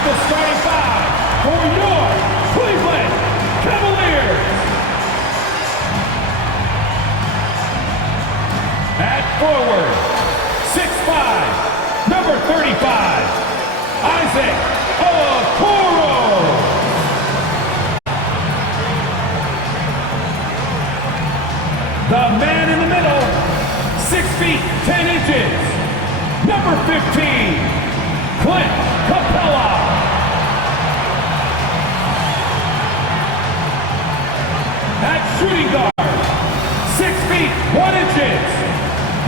with the starting five for your Cleveland Cavaliers. At forward, 6'5", number 35, Isaac Okoro. The man in the middle, 6 feet 10 inches, number 15, Clint Capella. At shooting guard, 6 feet 1 inches,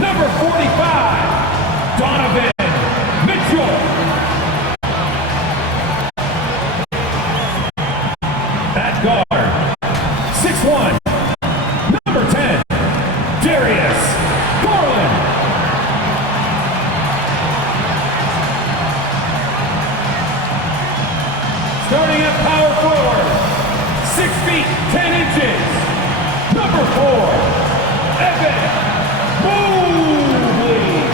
number 45, Donovan Mitchell. At guard, 6'1", number 10, Darius Garland. Starting at power forward, 6 feet 10 inches, number 4, Evan Mobley.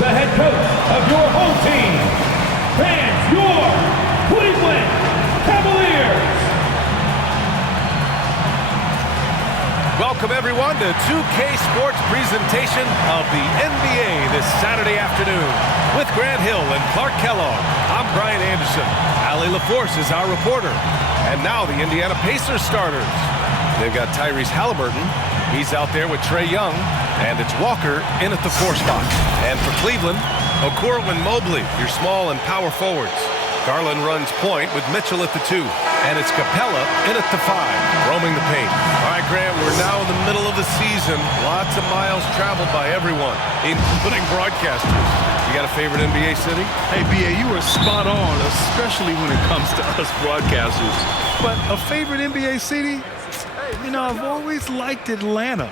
The head coach of your home team, fans, your Cleveland Cavaliers. Welcome everyone to 2K Sports presentation of the NBA this Saturday afternoon. With Grant Hill and Clark Kellogg, I'm Brian Anderson. Allie LaForce is our reporter. And now the Indiana Pacers starters. They've got Tyrese Halliburton. He's out there with Trae Young. And it's Walker in at the 4 spot. And for Cleveland, Okoro and Mobley, your small and power forwards. Garland runs point with Mitchell at the 2. And it's Capella in at the 5, roaming the paint. All right, Grant, we're now in the middle of the season. Lots of miles traveled by everyone, including broadcasters. You got a favorite NBA city? Hey, B.A., you were spot on, especially when it comes to us broadcasters. But a favorite NBA city? Hey, you know, I've always liked Atlanta.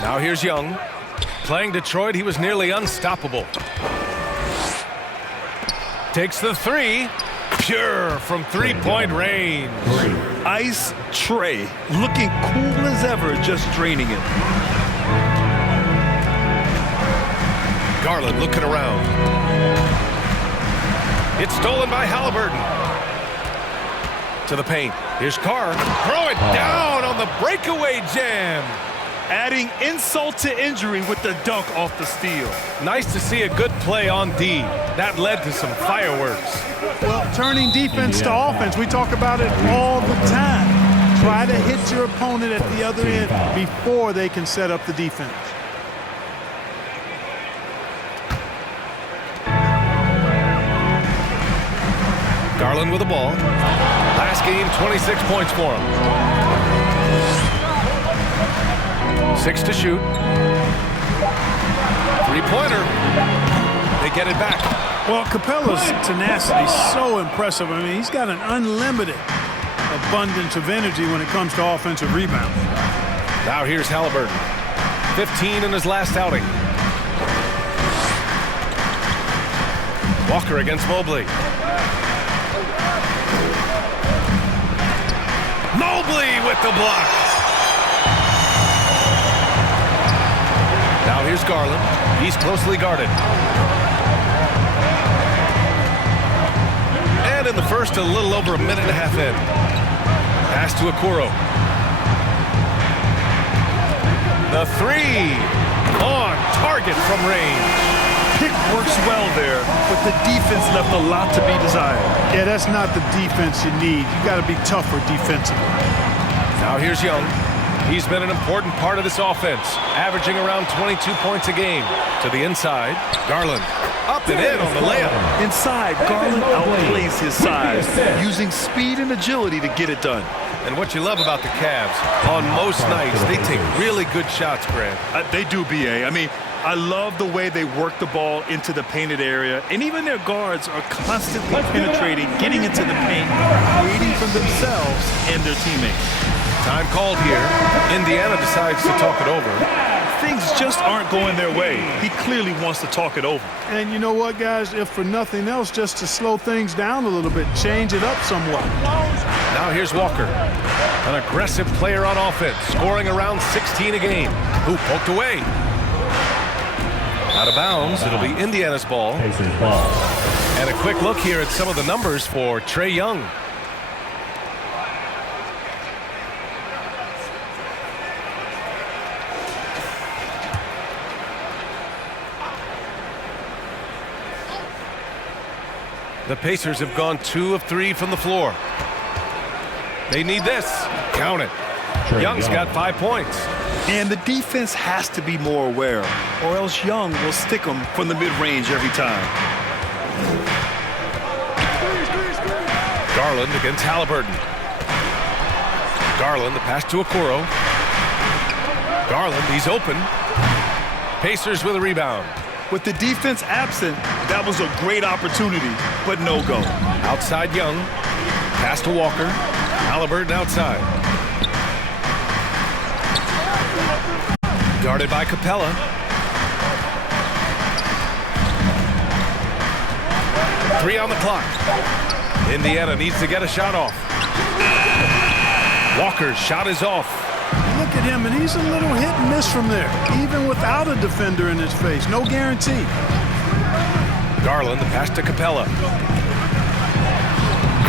Now here's Young. Playing Detroit, he was nearly unstoppable. Takes the 3. Pure from three-point range. Ice Trae, looking cool as ever, just draining it. Garland looking around. It's stolen by Halliburton. To the paint. Here's Carr. Throw it down on the breakaway jam. Adding insult to injury with the dunk off the steal. Nice to see a good play on D. That led to some fireworks. Well, turning defense to offense, we talk about it all the time. Try to hit your opponent at the other end before they can set up the defense. Garland with the ball. Last game, 26 points for him. 6 to shoot. 3-pointer. They get it back. Well, Capella's tenacity is so impressive. I mean, he's got an unlimited abundance of energy when it comes to offensive rebounds. Now here's Halliburton. 15 in his last outing. Walker against Mobley. Mobley with the block. Now here's Garland. He's closely guarded. And in the first, a little over a minute and a half in. Pass to Okoro. The 3 on target from range. Pick works well there, but the defense left a lot to be desired. Yeah, that's not the defense you need. You got to be tougher defensively. Now here's Young. He's been an important part of this offense, averaging around 22 points a game. To the inside, Garland up and in on the layup. Inside, Garland outplays his size, using speed and agility to get it done. And what you love about the Cavs, on most nights, they take really good shots, Grant. They do, B.A. I mean, I love the way they work the ball into the painted area, and even their guards are constantly penetrating, getting into the paint, creating for themselves and their teammates. Time called here. Indiana decides to talk it over. Things just aren't going their way. He clearly wants to talk it over. And you know what, guys? If for nothing else, just to slow things down a little bit, change it up somewhat. Now here's Walker, an aggressive player on offense, scoring around 16 a game. Who poked away? Out of bounds. It'll be Indiana's ball. And a quick look here at some of the numbers for Trae Young. The Pacers have gone 2 of 3 from the floor. They need this. Count it. Young's got 5 points. And the defense has to be more aware, or else Young will stick them from the mid-range every time. Garland against Halliburton. Garland, the pass to Okoro. Garland, he's open. Pacers with a rebound. With the defense absent, that was a great opportunity, but no go. Outside Young. Pass to Walker. Halliburton outside. Guarded by Capella. Three on the clock. Indiana needs to get a shot off. Walker's shot is off. Look at him, and he's a little hit and miss from there, even without a defender in his face. No guarantee. Garland, the pass to Capella.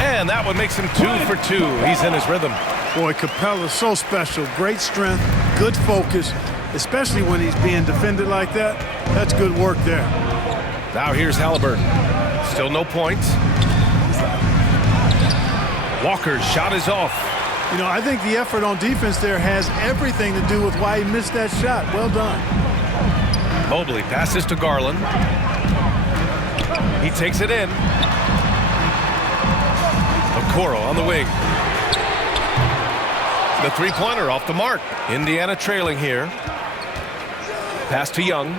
And that one makes him 2 for 2. He's in his rhythm. Boy, Capella's so special. Great strength, good focus, especially when he's being defended like that. That's good work there. Now here's Halliburton. Still no points. Walker's shot is off. You know, I think the effort on defense there has everything to do with why he missed that shot. Well done. Mobley passes to Garland. He takes it in. Okoro on the wing. The three-pointer off the mark. Indiana trailing here. Pass to Young.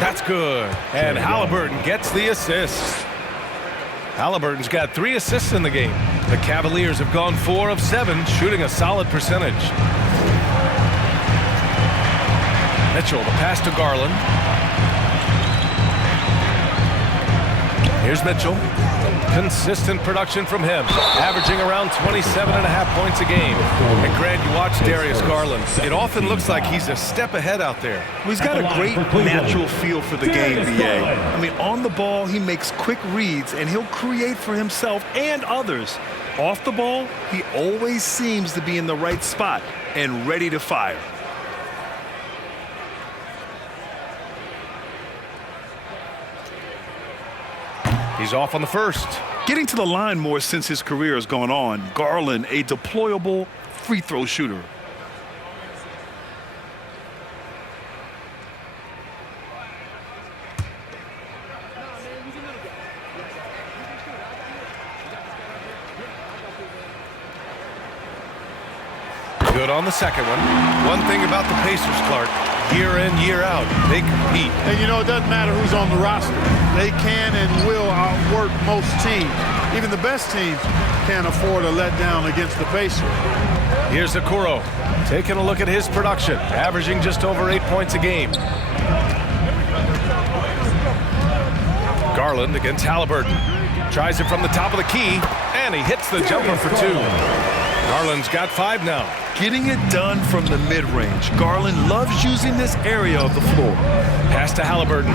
That's good. And Halliburton gets the assist. Halliburton's got 3 assists in the game. The Cavaliers have gone 4 of 7, shooting a solid percentage. Mitchell, the pass to Garland. Here's Mitchell. Consistent production from him, averaging around 27.5 points a game. And Grant, you watch Darius Garland. It often looks like he's a step ahead out there. Well, he's got a great natural feel for the game, B.A. I mean, on the ball, he makes quick reads, and he'll create for himself and others. Off the ball, he always seems to be in the right spot and ready to fire. He's off on the first. Getting to the line more since his career has gone on. Garland, a deployable free throw shooter. Good on the second one. One thing about the Pacers, Clark, year in, year out, they compete. And you know, it doesn't matter who's on the roster. They can and will outwork most teams. Even the best teams can't afford a letdown against the Pacers. Here's Okoro, taking a look at his production, averaging just over 8 points a game. Garland against Halliburton. Tries it from the top of the key, and he hits the jumper for 2. Garland's got 5 now. Getting it done from the mid-range. Garland loves using this area of the floor. Pass to Halliburton.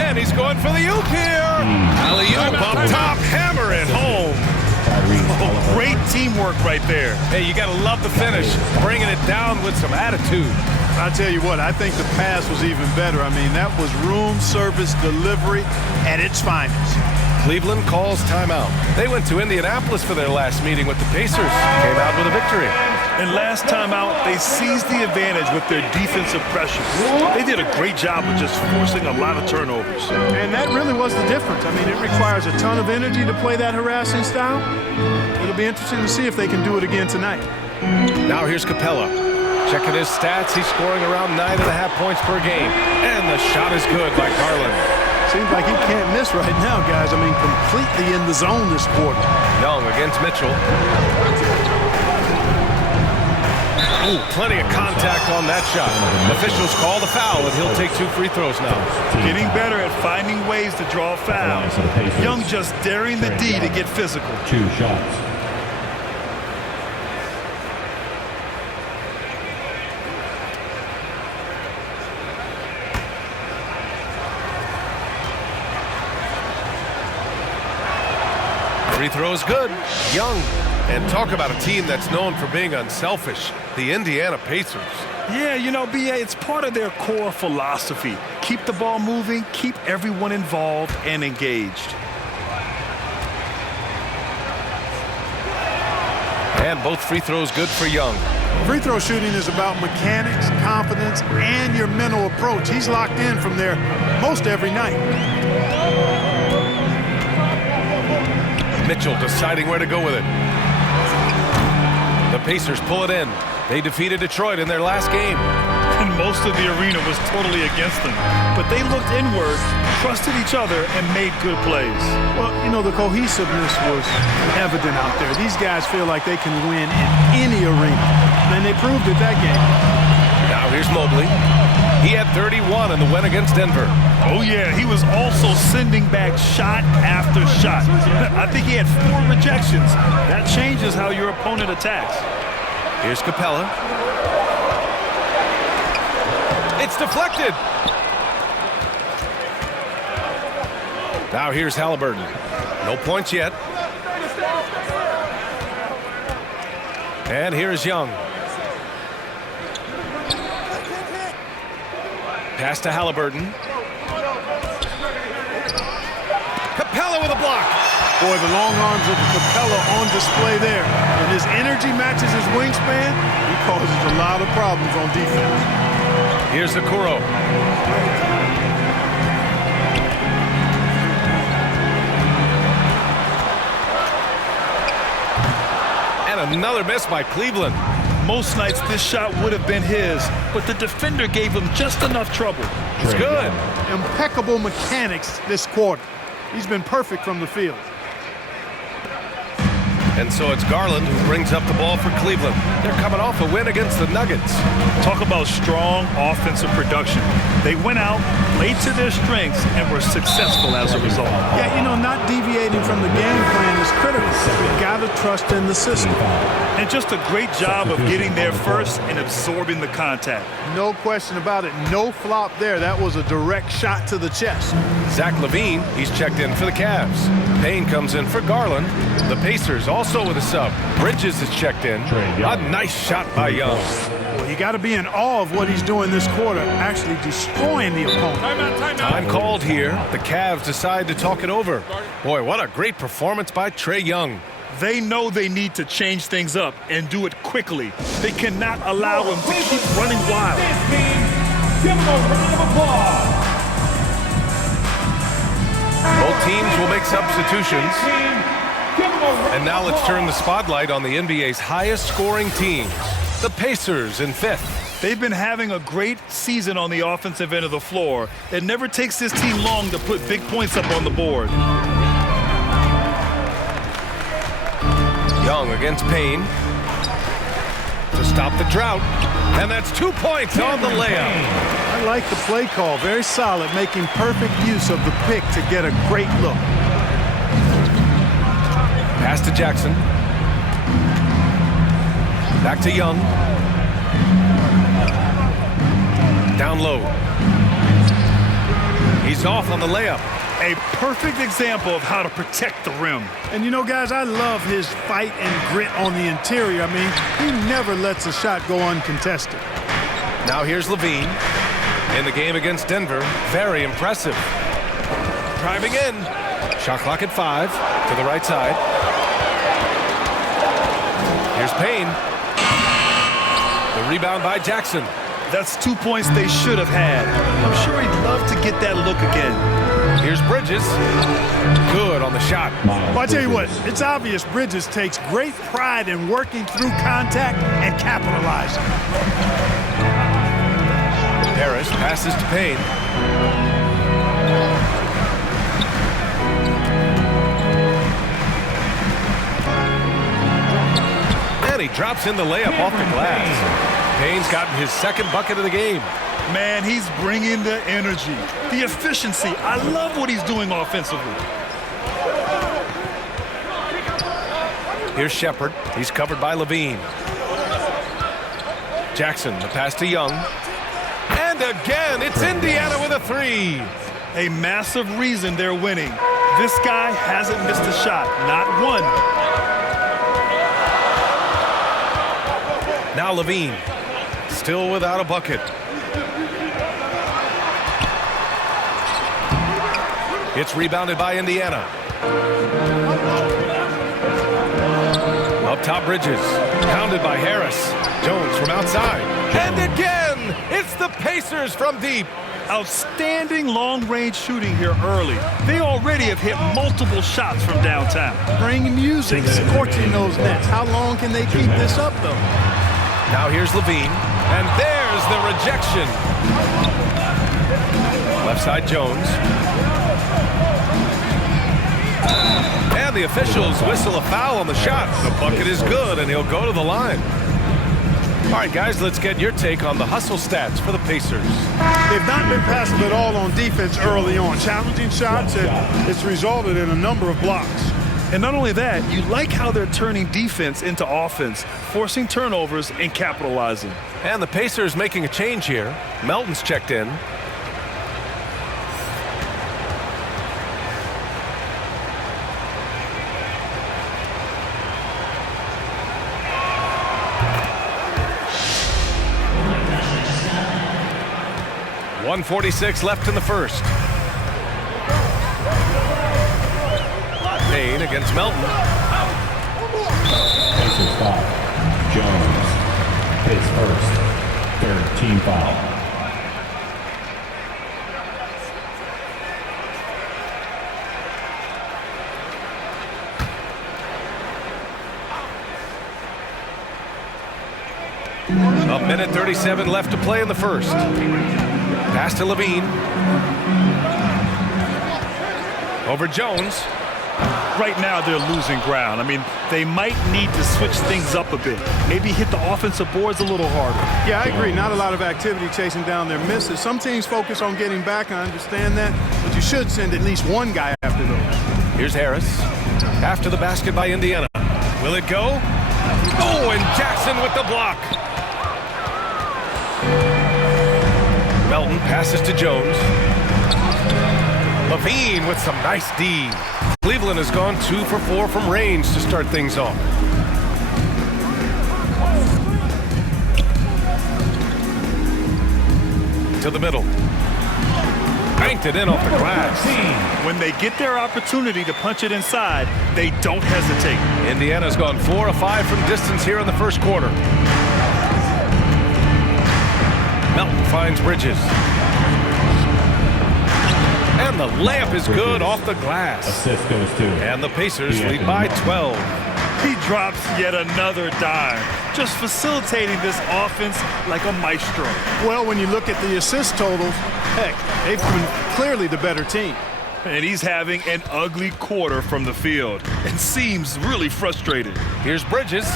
And he's going for the oop here. Alley-oop up top, hammer it home. Oh, great teamwork right there. Hey, you got to love the finish. Bringing it down with some attitude. I'll tell you what, I think the pass was even better. I mean, that was room service delivery at its finest. Cleveland calls timeout. They went to Indianapolis for their last meeting with the Pacers. Came out with a victory. And last time out, they seized the advantage with their defensive pressure. They did a great job of just forcing a lot of turnovers. And that really was the difference. I mean, it requires a ton of energy to play that harassing style. It'll be interesting to see if they can do it again tonight. Now here's Capella. Checking his stats, he's scoring around 9.5 points per game. And the shot is good by Garland. Seems like he can't miss right now, guys. I mean, completely in the zone this quarter. Young against Mitchell. Ooh, plenty of contact on that shot. Officials call the foul, and he'll take 2 free throws now. Getting better at finding ways to draw fouls. Young just daring the D to get physical. 2 shots. Free throw is good. Young. And talk about a team that's known for being unselfish. The Indiana Pacers. Yeah, you know, B.A., it's part of their core philosophy. Keep the ball moving, keep everyone involved and engaged. And both free throws good for Young. Free throw shooting is about mechanics, confidence, and your mental approach. He's locked in from there most every night. Mitchell deciding where to go with it. The Pacers pull it in. They defeated Detroit in their last game. And most of the arena was totally against them. But they looked inward, trusted each other, and made good plays. Well, you know, the cohesiveness was evident out there. These guys feel like they can win in any arena. And they proved it that game. Now here's Mobley. He had 31 in the win against Denver. Oh, yeah, he was also sending back shot after shot. I think he had 4 rejections. That changes how your opponent attacks. Here's Capella. It's deflected. Now here's Halliburton. No points yet. And here's Young. Pass to Halliburton. Capella with a block. Boy, the long arms of Capella on display there. When his energy matches his wingspan, he causes a lot of problems on defense. Here's Okoro. And another miss by Cleveland. Most nights this shot would have been his, but the defender gave him just enough trouble. It's good. Impeccable mechanics this quarter. He's been perfect from the field. And so it's Garland who brings up the ball for Cleveland. They're coming off a win against the Nuggets. Talk about strong offensive production. They went out, played to their strengths, and were successful as a result. Yeah, you know, not deviating from the game plan is critical. You've got to trust in the system. And just a great job of getting there first and absorbing the contact. No question about it. No flop there. That was a direct shot to the chest. Zach LaVine, he's checked in for the Cavs. Payne comes in for Garland. The Pacers also with a sub. Bridges is checked in. A nice shot by Young. Well, you got to be in awe of what he's doing this quarter, actually destroying the opponent. Time called here. The Cavs decide to talk it over. Boy, what a great performance by Trae Young. They know they need to change things up and do it quickly. They cannot allow him to keep running wild. Give him a round of applause. Both teams will make substitutions. And now let's turn the spotlight on the NBA's highest scoring teams, the Pacers in 5th. They've been having a great season on the offensive end of the floor. It never takes this team long to put big points up on the board. Young against Payne to stop the drought. And that's 2 points on the layup. I like the play call. Very solid, making perfect use of the pick to get a great look. Pass to Jackson. Back to Young. Down low. He's off on the layup. A perfect example of how to protect the rim. And you know, guys, I love his fight and grit on the interior. I mean, he never lets a shot go uncontested. Now here's LaVine. In the game against Denver, very impressive. Driving in. Shot clock at 5 to the right side. Here's Payne. The rebound by Jackson. That's 2 points they should have had. I'm sure he'd love to get that look again. Here's Bridges. Good on the shot. Well, I tell you what, it's obvious Bridges takes great pride in working through contact and capitalizing. Harris passes to Payne. And he drops in the layup off the glass. Payne's gotten his second bucket of the game. Man, he's bringing the energy, the efficiency. I love what he's doing offensively. Here's Shepard. He's covered by LaVine. Jackson, the pass to Young. And again, it's Indiana with a 3. A massive reason they're winning. This guy hasn't missed a shot, not one. Now Levine, still without a bucket. It's rebounded by Indiana. Up top, Bridges, pounded by Harris. Jones from outside. And again, it's the Pacers from deep. Outstanding long-range shooting here early. They already have hit multiple shots from downtown. Bring music, scorching those nets. How long can they keep this up, though? Now here's Levine, and there's the rejection. Left side, Jones. And the officials whistle a foul on the shot. The bucket is good, and he'll go to the line. All right, guys, let's get your take on the hustle stats for the Pacers. They've not been passive at all on defense early on. Challenging shots, and it's resulted in a number of blocks. And not only that, you like how they're turning defense into offense, forcing turnovers and capitalizing. And the Pacers making a change here. Melton's checked in. .146 left in the first. Payne against Melton. Pacers foul. Jones. His first. Third team foul. A minute 37 left to play in the first. Pass to Levine. Over Jones. Right now they're losing ground. I mean, they might need to switch things up a bit. Maybe hit the offensive boards a little harder. Yeah, I agree. Not a lot of activity chasing down their misses. Some teams focus on getting back. I understand that. But you should send at least one guy after those. Here's Harris. After the basket by Indiana. Will it go? Oh, and Jackson with the block. Melton passes to Jones. Levine with some nice D. Cleveland has gone 2 for 4 from range to start things off. To the middle. Banked it in off the glass. When they get their opportunity to punch it inside, they don't hesitate. Indiana's gone 4 of 5 from distance here in the first quarter. Melton finds Bridges. And the layup is good off the glass. Assist goes to. And the Pacers lead by 12. He drops yet another dime, just facilitating this offense like a maestro. Well, when you look at the assist totals, heck, they've been clearly the better team. And he's having an ugly quarter from the field and seems really frustrated. Here's Bridges.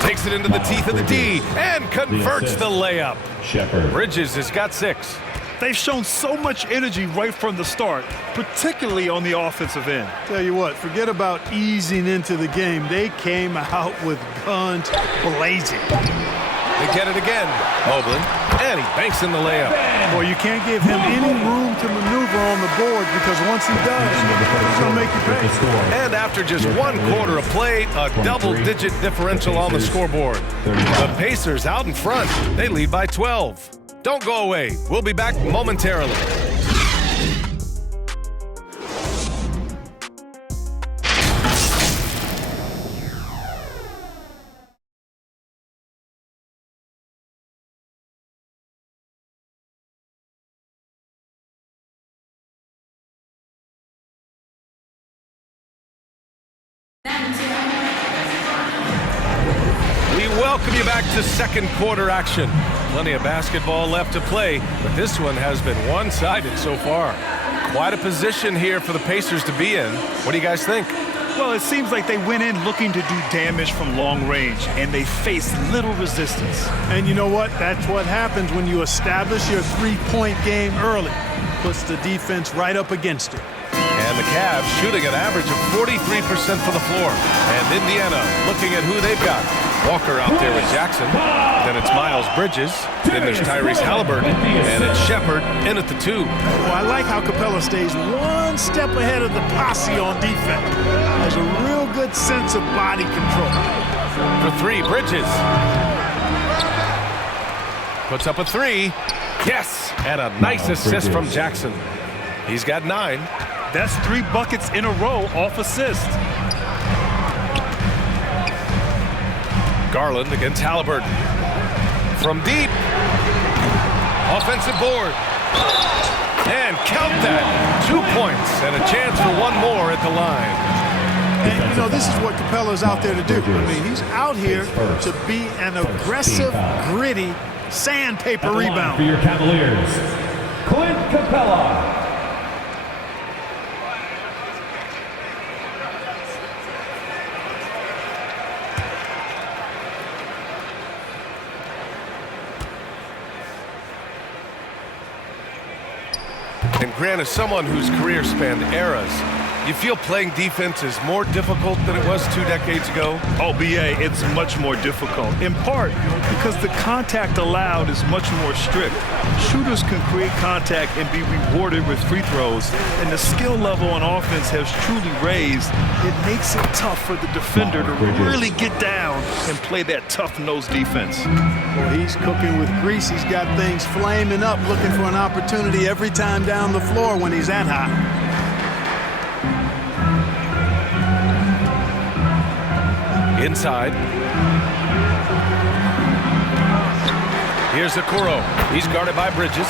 Takes it into the teeth of the D and converts the layup. Shepherd. Bridges has got 6. They've shown so much energy right from the start, particularly on the offensive end. Tell you what, forget about easing into the game. They came out with guns blazing. They get it again. Mobley. And he banks in the layup. Boy, you can't give him any room to maneuver on the board because once he does, he's going to make you pay. And after just 1 quarter of play, a double-digit differential on the scoreboard. The Pacers out in front. They lead by 12. Don't go away. We'll be back momentarily. We welcome you back to second quarter action. Plenty of basketball left to play, but this one has been one-sided so far. Quite a position here for the Pacers to be in. What do you guys think? Well, it seems like they went in looking to do damage from long range, and they faced little resistance. And you know what? That's what happens when you establish your three-point game early. Puts the defense right up against it. And the Cavs shooting an average of 43% for the floor. And Indiana looking at who they've got. Walker out there with Jackson. Then it's Miles Bridges. Then there's Tyrese Halliburton. And it's Shepherd in at the 2. Well, I like how Capella stays one step ahead of the posse on defense. Has a real good sense of body control. For 3, Bridges. Puts up a 3. Yes! And a nice assist from Jackson. He's got 9. That's 3 buckets in a row off assist. Garland against Halliburton. From deep. Offensive board. And count that. 2 points and a chance for one more at the line. And, you know, this is what Capella's out there to do. I mean, he's out here to be an aggressive, gritty, sandpaper rebound. For your Cavaliers, Clint Capella. And Grant, as someone whose career spanned eras, you feel playing defense is more difficult than it was 2 decades ago? Oh, BA, it's much more difficult, in part because the contact allowed is much more strict. Shooters can create contact and be rewarded with free throws, and the skill level on offense has truly raised. It makes it tough for the defender to really get down and play that tough-nosed defense. Well, he's cooking with grease. He's got things flaming up, looking for an opportunity every time down the floor when he's that high. Inside. Here's Okoro. He's guarded by Bridges.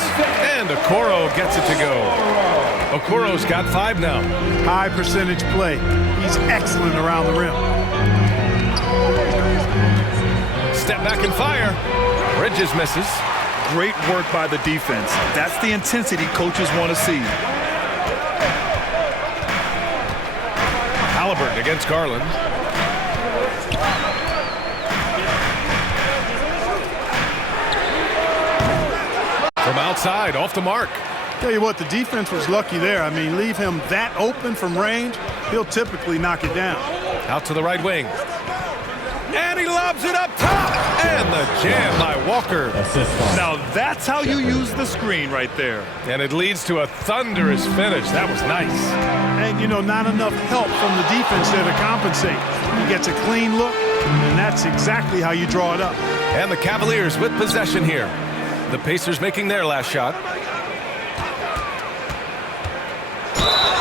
And Okoro gets it to go. Okoro's got 5 now. High percentage play. He's excellent around the rim. Step back and fire. Bridges misses. Great work by the defense. That's the intensity coaches want to see. Halliburton against Garland. From outside, off the mark. Tell you what, the defense was lucky there. I mean, leave him that open from range, he'll typically knock it down. Out to the right wing. And he lobs it up top. And the jam by Walker. Now that's how you use the screen right there. And it leads to a thunderous finish. That was nice. And, you know, not enough help from the defense there to compensate. He gets a clean look, and that's exactly how you draw it up. And the Cavaliers with possession here. The Pacers making their last shot.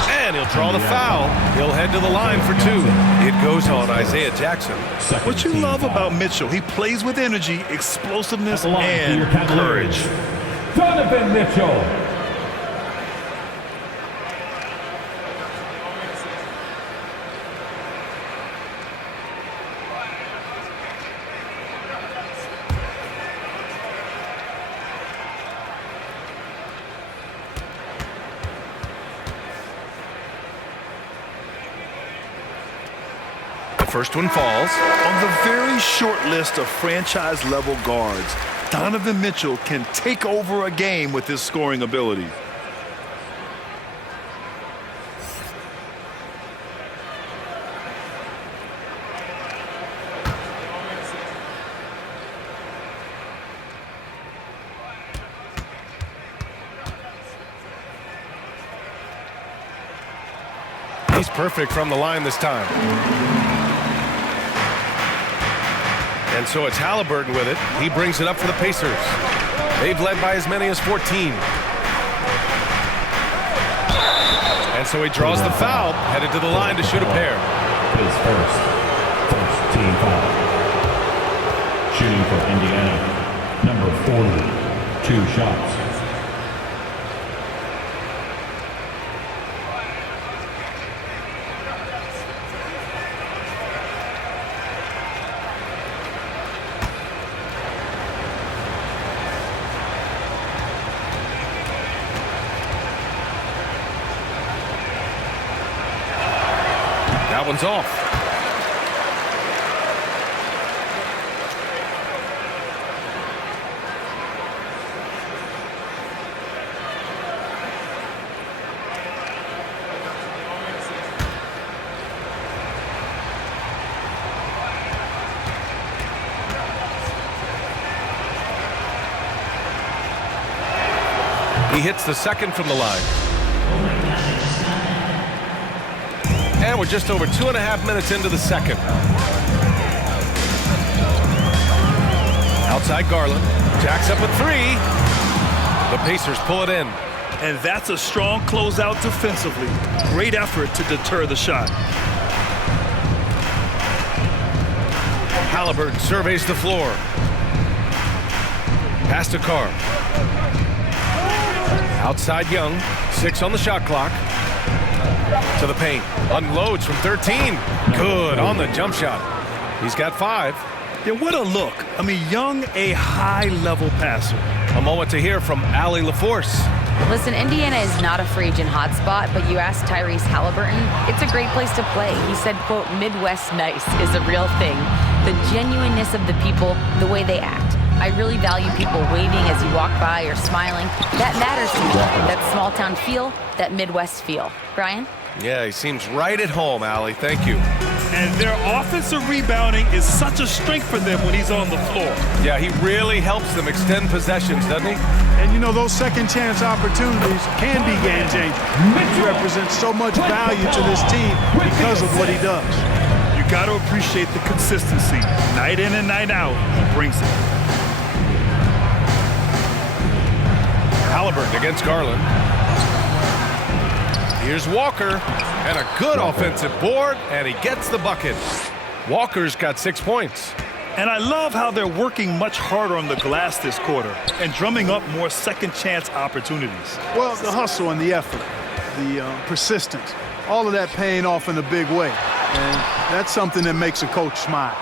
And he'll draw the foul. He'll head to the line for 2. It goes on Isaiah Jackson. What you love about Mitchell, he plays with energy, explosiveness, and courage. Donovan Mitchell. First one falls. On the very short list of franchise-level guards, Donovan Mitchell can take over a game with his scoring ability. He's perfect from the line this time. And so it's Halliburton with it. He brings it up for the Pacers. They've led by as many as 14. And so he draws the foul, headed to the line to shoot a pair. His first team foul. Shooting for Indiana, number 40, 2 shots. That one's off. He hits the second from the line. And we're just over 2.5 minutes into the second. Outside Garland. Jacks up a three. The Pacers pull it in. And that's a strong closeout defensively. Great effort to deter the shot. Halliburton surveys the floor. Pass to Carr. Outside Young. 6 on the shot clock. To the paint. Unloads from 13. Good on the jump shot. He's got 5. Yeah, what a look. I mean, Young, a high-level passer. A moment to hear from Allie LaForce. Listen, Indiana is not a free agent hotspot, but you asked Tyrese Halliburton, it's a great place to play. He said, quote, Midwest nice is a real thing. The genuineness of the people, the way they act. I really value people waving as you walk by or smiling. That matters to me. That small town feel, that Midwest feel. Brian? Yeah, he seems right at home, Allie. Thank you. And their offensive rebounding is such a strength for them when he's on the floor. Yeah, he really helps them extend possessions, doesn't he? And you know, those second chance opportunities can be game changing. He represents so much value to this team because of what he does. You got to appreciate the consistency. Night in and night out, he brings it. Halliburton against Garland. Here's Walker, and a good offensive board, and he gets the bucket. Walker's got 6 points. And I love how they're working much harder on the glass this quarter and drumming up more second chance opportunities. Well, the hustle and the effort, the persistence, all of that paying off in a big way. And that's something that makes a coach smile.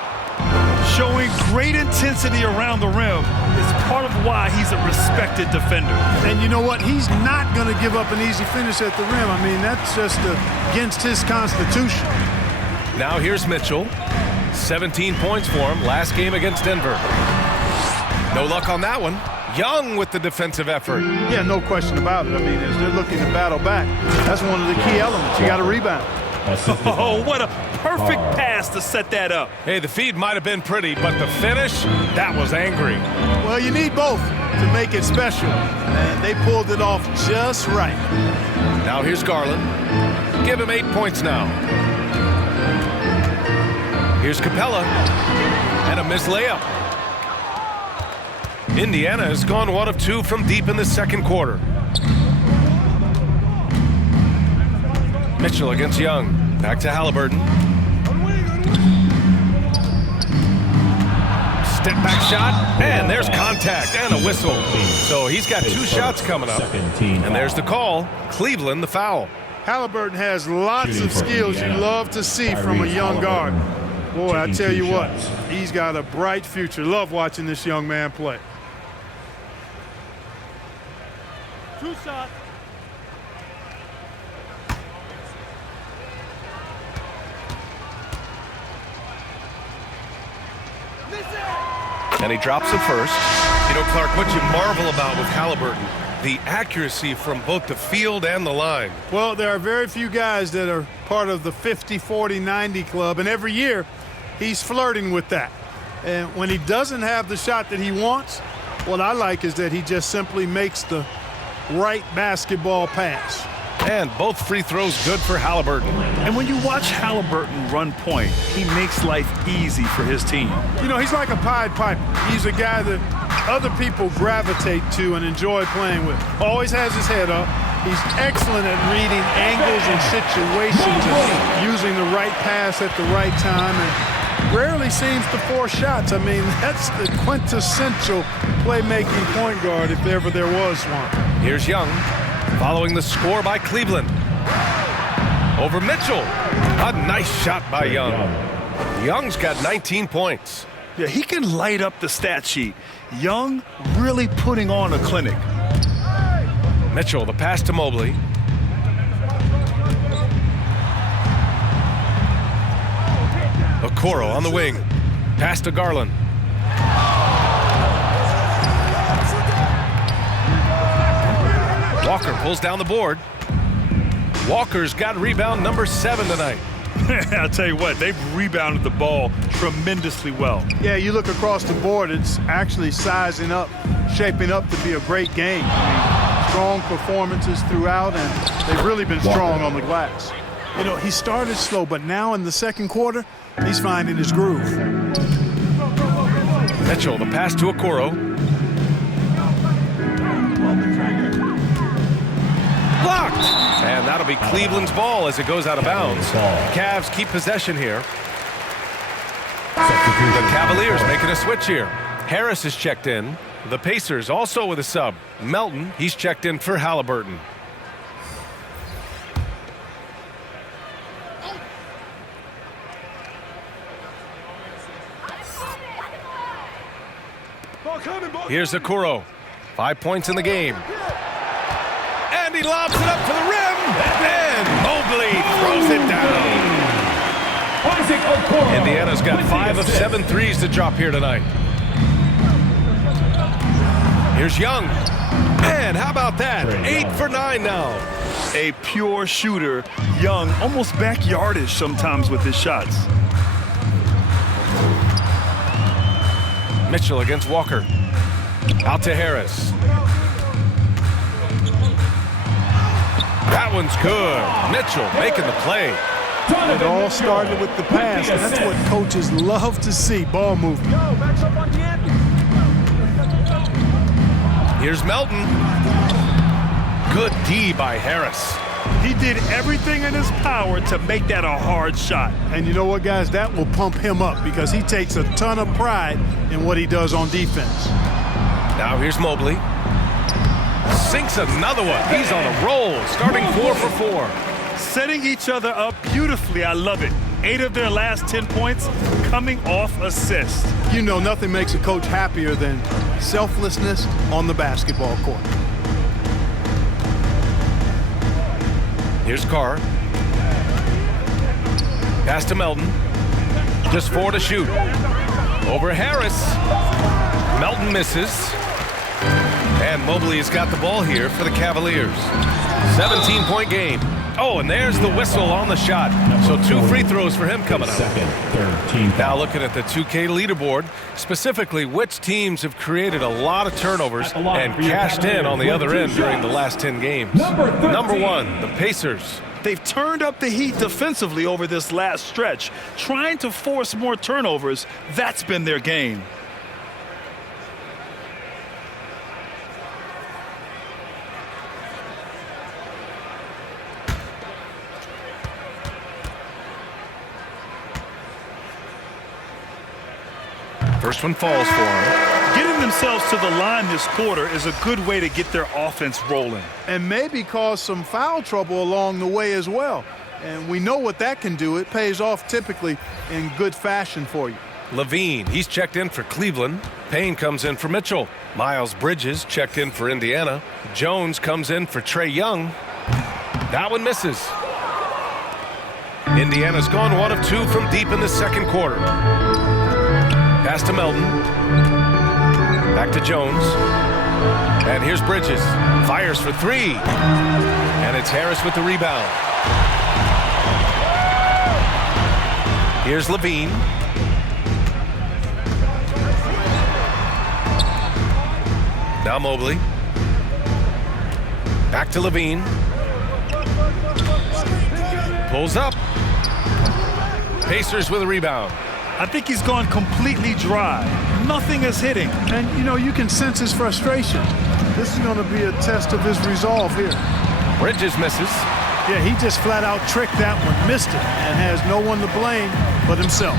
Showing great intensity around the rim is part of why he's a respected defender. And you know what? He's not going to give up an easy finish at the rim. I mean, that's just against his constitution. Now here's Mitchell. 17 points for him last game against Denver. No luck on that one. Young with the defensive effort. Yeah, no question about it. I mean, as they're looking to battle back, that's one of the key elements. You got to rebound. Oh, what a perfect pass to set that up. Hey, the feed might have been pretty, but the finish, that was angry. Well, you need both to make it special, and they pulled it off just right. Now here's Garland. Give him 8 points now. Here's Capella, and a missed layup. Indiana has gone 1 of 2 from deep in the second quarter. Mitchell against Young. Back to Halliburton. Step back shot, and there's contact and a whistle. So he's got 2 shots coming up. And there's the call. Cleveland the foul. Halliburton has lots of skills you love to see from a young guard. Boy, I tell you what, he's got a bright future. Love watching this young man play. 2 shots. And he drops it first. You know, Clark, what you marvel about with Halliburton, the accuracy from both the field and the line. Well, there are very few guys that are part of the 50, 40, 90 club, and every year he's flirting with that. And when he doesn't have the shot that he wants, what I like is that he just simply makes the right basketball pass. And both free throws good for Halliburton. And when you watch Halliburton run point, he makes life easy for his team. You know, he's like a Pied Piper. He's a guy that other people gravitate to and enjoy playing with. Always has his head up. He's excellent at reading angles and situations and using the right pass at the right time, and rarely seems to force shots. I mean, that's the quintessential playmaking point guard if ever there was one. Here's Young. Following the score by Cleveland. Over Mitchell. A nice shot by Young. Young's got 19 points. Yeah, he can light up the stat sheet. Young really putting on a clinic. Mitchell, the pass to Mobley. Okoro on the wing. Pass to Garland. Walker pulls down the board. Walker's got rebound number 7 tonight. I'll tell you what, they've rebounded the ball tremendously well. Yeah, you look across the board, it's actually sizing up, shaping up to be a great game. I mean, strong performances throughout, and they've really been strong on the glass. You know, he started slow, but now in the second quarter, he's finding his groove. Mitchell, the pass to Okoro. Blocked! And that'll be Cleveland's ball as it goes out of bounds. Cavs keep possession here. The Cavaliers making a switch here. Harris is checked in. The Pacers also with a sub. Melton, he's checked in for Halliburton. Here's Okoro. 5 points in the game. And he lobs it up to the rim. And Mobley throws it down. Indiana's got 5 of 7 threes to drop here tonight. Here's Young. And how about that? 8 for 9 now. A pure shooter. Young, almost backyardish sometimes with his shots. Mitchell against Walker. Out to Harris. That one's good. Mitchell making the play. It all started with the pass, and that's what coaches love to see, ball movement. Here's Melton. Good D by Harris. He did everything in his power to make that a hard shot. And you know what, guys? That will pump him up because he takes a ton of pride in what he does on defense. Now here's Mobley. Sinks another one. He's on a roll, starting 4 for 4. Setting each other up beautifully. I love it. 8 of their last 10 points coming off assists. You know, nothing makes a coach happier than selflessness on the basketball court. Here's Carr. Pass to Melton. Just 4 to shoot. Over Harris. Melton misses. And Mobley has got the ball here for the Cavaliers. 17-point game. Oh, and there's the whistle on the shot. So 2 free throws for him coming up. Now looking at the 2K leaderboard, specifically which teams have created a lot of turnovers and cashed in on the other end during the last 10 games. Number 1, the Pacers. They've turned up the heat defensively over this last stretch, trying to force more turnovers. That's been their game. First one falls for him. Getting themselves to the line this quarter is a good way to get their offense rolling. And maybe cause some foul trouble along the way as well. And we know what that can do. It pays off typically in good fashion for you. Levine, he's checked in for Cleveland. Payne comes in for Mitchell. Miles Bridges checked in for Indiana. Jones comes in for Trae Young. That one misses. Indiana's gone 1 of 2 from deep in the second quarter. Pass to Melton. Back to Jones. And here's Bridges. Fires for 3. And it's Harris with the rebound. Here's Levine. Now Mobley. Back to Levine. Pulls up. Pacers with a rebound. I think he's gone completely dry. Nothing is hitting. And, you know, you can sense his frustration. This is going to be a test of his resolve here. Bridges misses. Yeah, he just flat out tricked that one, missed it, and has no one to blame but himself.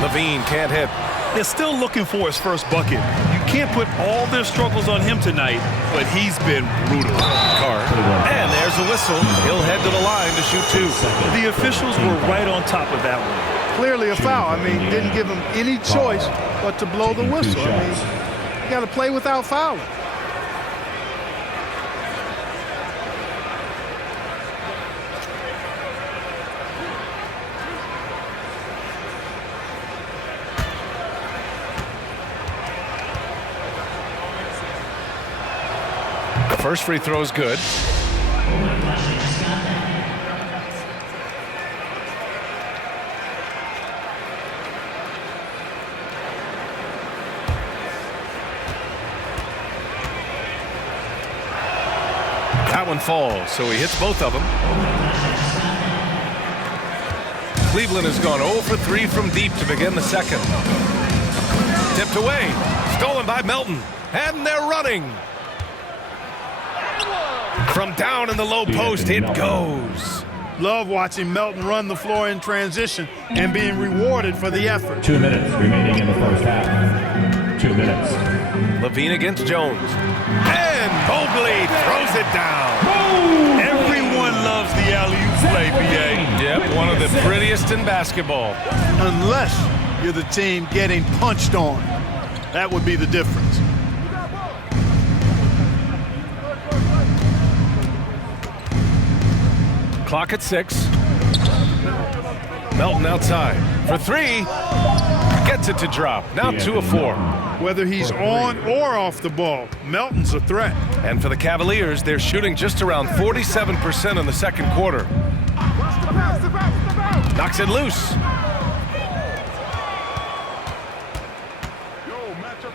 Levine can't hit. They're still looking for his first bucket. You can't put all their struggles on him tonight, but he's been brutal. Carr. And there's a whistle. He'll head to the line to shoot 2. The officials were right on top of that one. Clearly a foul. I mean, didn't give him any choice but to blow the whistle. I mean, you got to play without fouling. The first free throw is good. That one falls, so he hits both of them. Cleveland has gone 0 for 3 from deep to begin the second. Tipped away, stolen by Melton, and they're running. From down in the low post, it goes. Love watching Melton run the floor in transition and being rewarded for the effort. 2 minutes remaining in the first half. 2 minutes. Levine against Jones. And Mobley throws it down. Everyone loves the alley-oop play, B.A. Yep, one of the prettiest in basketball. Unless you're the team getting punched on. That would be the difference. Clock at 6. Melton outside for 3. Gets it to drop. Now 2 of 4. Whether he's on or off the ball, Melton's a threat. And for the Cavaliers, they're shooting just around 47% in the second quarter. Knocks it loose.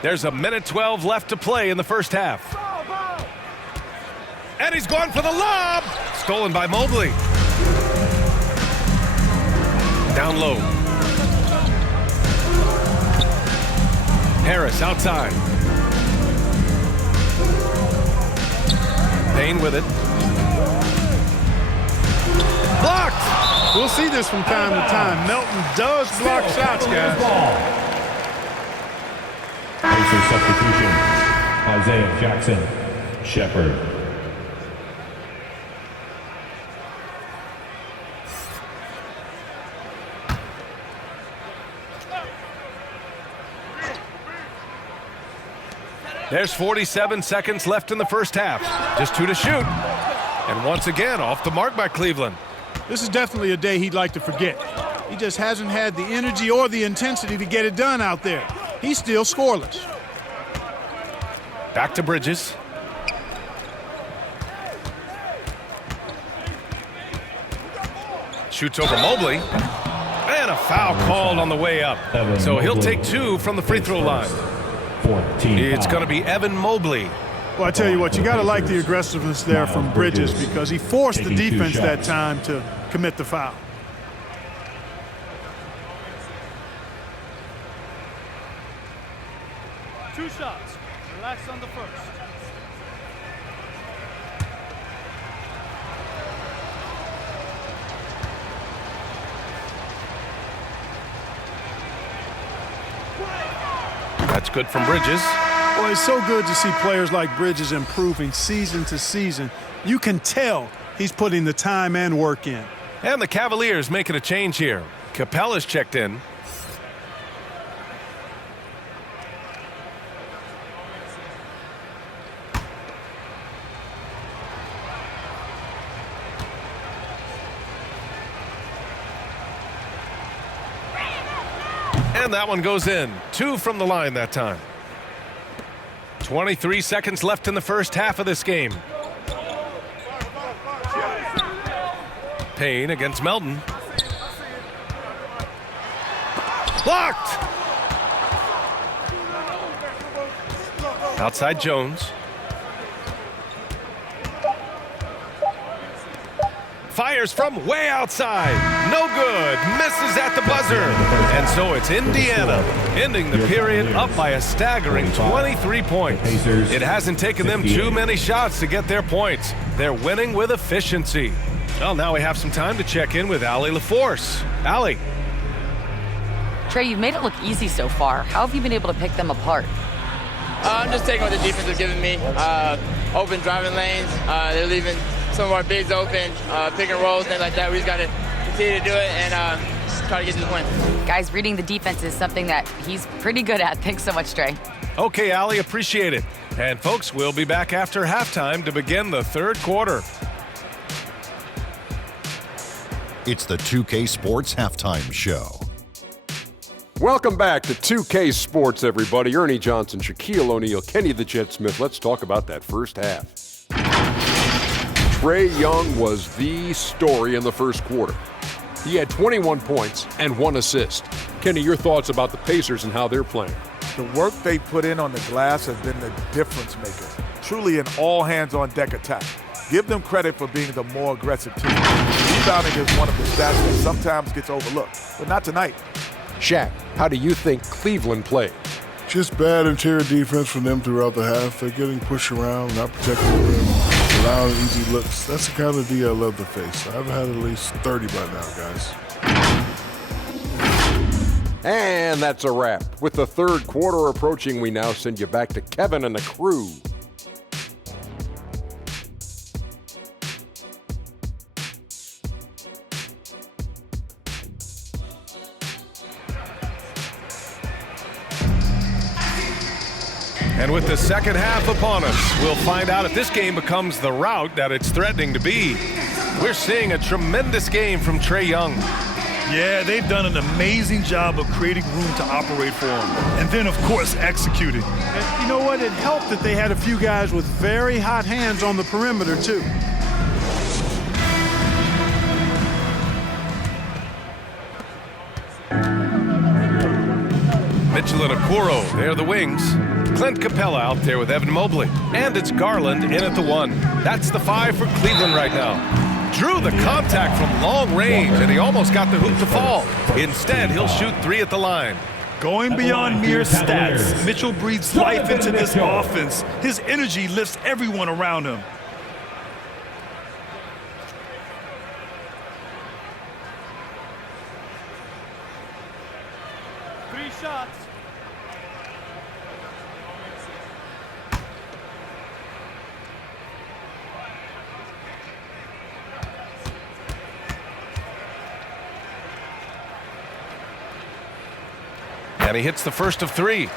There's a minute 12 left to play in the first half. And he's gone for the lob. Stolen by Mobley. Down low. Harris outside. Payne with it. Blocked! We'll see this from time to time. Melton does block shots, guys. Pacer substitution. Isaiah Jackson. Shepard. There's 47 seconds left in the first half. Just 2 to shoot. And once again, off the mark by Cleveland. This is definitely a day he'd like to forget. He just hasn't had the energy or the intensity to get it done out there. He's still scoreless. Back to Bridges. Shoots over Mobley. And a foul called on the way up. So he'll take 2 from the free throw line. It's going to be Evan Mobley. Well, I tell you what, you got to like the aggressiveness there from Bridges because he forced the defense that time to commit the foul. Two shots. Relax on the first. That's good from Bridges. Well, it's so good to see players like Bridges improving season to season. You can tell he's putting the time and work in. And the Cavaliers making a change here. Capella's checked in. And that one goes in. 2 from the line that time. 23 seconds left in the first half of this game. Payne against Melton. Blocked! Outside Jones. Fires from way outside. No good. Misses at the buzzer. And so it's Indiana ending the period up by a staggering 23 points. It hasn't taken them too many shots to get their points. They're winning with efficiency. Well, now we have some time to check in with Allie LaForce. Allie. Trae, you've made it look easy so far. How have you been able to pick them apart? I'm just taking what the defense is giving me. Open driving lanes. They're leaving some of our bigs open, pick and rolls, things like that. We just got to continue to do it and try to get to the win. Guys, reading the defense is something that he's pretty good at. Thanks so much, Trae. Okay, Allie, appreciate it. And folks, we'll be back after halftime to begin the third quarter. It's the 2K Sports Halftime Show. Welcome back to 2K Sports, everybody. Ernie Johnson, Shaquille O'Neal, Kenny the Jet Smith. Let's talk about that first half. Trae Young was the story in the first quarter. He had 21 points and 1 assist. Kenny, your thoughts about the Pacers and how they're playing? The work they put in on the glass has been the difference maker. Truly an all-hands-on-deck attack. Give them credit for being the more aggressive team. Rebounding is one of the stats that sometimes gets overlooked, but not tonight. Shaq, how do you think Cleveland played? Just bad interior defense from them throughout the half. They're getting pushed around, not protecting the rim, allowing easy looks. That's the kind of D I love to face. I've had at least 30 by now, guys. And that's a wrap. With the third quarter approaching, we now send you back to Kevin and the crew. And with the second half upon us, we'll find out if this game becomes the rout that it's threatening to be. We're seeing a tremendous game from Trae Young. Yeah, they've done an amazing job of creating room to operate for him. And then, of course, executing. And you know what? It helped that they had a few guys with very hot hands on the perimeter, too. Mitchell and Okoro, they're the wings. Clint Capella out there with Evan Mobley. And it's Garland in at the 1. That's the 5 for Cleveland right now. Drew the contact from long range, and he almost got the hoop to fall. Instead, he'll shoot 3 at the line. Going beyond mere stats, Mitchell breathes life into this offense. His energy lifts everyone around him. Three shots. And he hits the first of 3.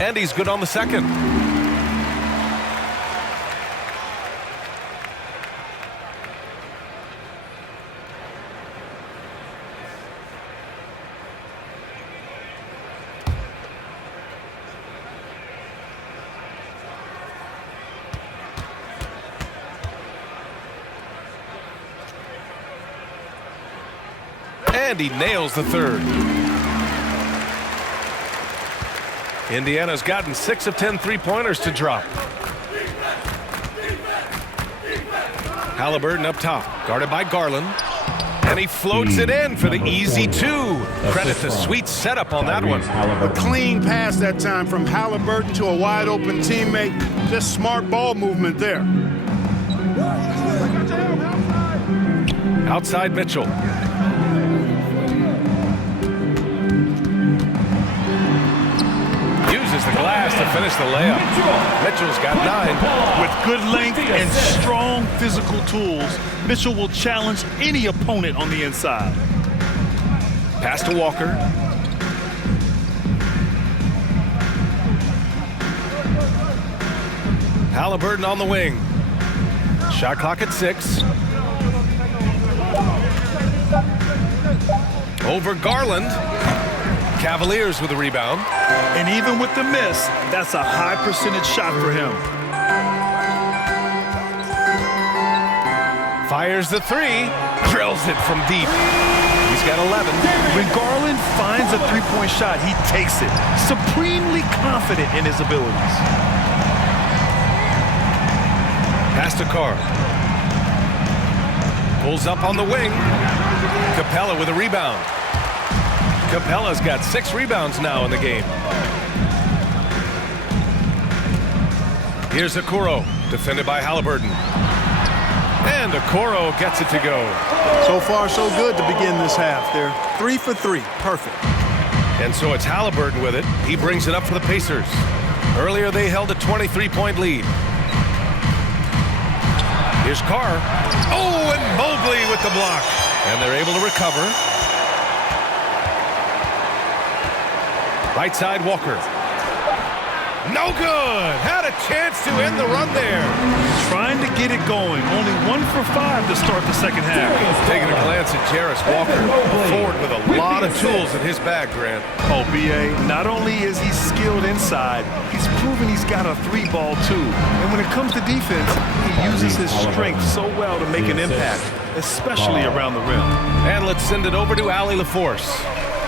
And he's good on the second. And he nails the third. Indiana's gotten 6 of 10 three-pointers to drop. Halliburton up top, guarded by Garland. And he floats it in for the easy 2. Credit the sweet setup on that one. A clean pass that time from Halliburton to a wide-open teammate. Just smart ball movement there. Outside Mitchell. Uses the glass to finish the layup. Mitchell's got 9. With good length and strong physical tools, Mitchell will challenge any opponent on the inside. Pass to Walker. Halliburton on the wing. Shot clock at 6. Over Garland. Cavaliers with a rebound. And even with the miss, that's a high percentage shot for him. Fires the 3. Drills it from deep. He's got 11. When Garland finds a three-point shot, he takes it, supremely confident in his abilities. Pass to Carr. Pulls up on the wing. Capella with a rebound. Capella's got 6 rebounds now in the game. Here's Okoro, defended by Halliburton. And Okoro gets it to go. So far, so good to begin this half. They're 3 for 3. Perfect. And so it's Halliburton with it. He brings it up for the Pacers. Earlier, they held a 23-point lead. Here's Carr. Oh, and Mobley with the block. And they're able to recover. Right side, Walker. No good. Had a chance to end the run there. Trying to get it going. Only 1 for 5 to start the second half. Taking a glance at Jarris Walker. Forward with a lot of tools in his bag, Grant. Oh, B.A., not only is he skilled inside, he's proven he's got a 3-ball too. And when it comes to defense, he uses his strength so well to make an impact, especially around the rim. And let's send it over to Allie LaForce.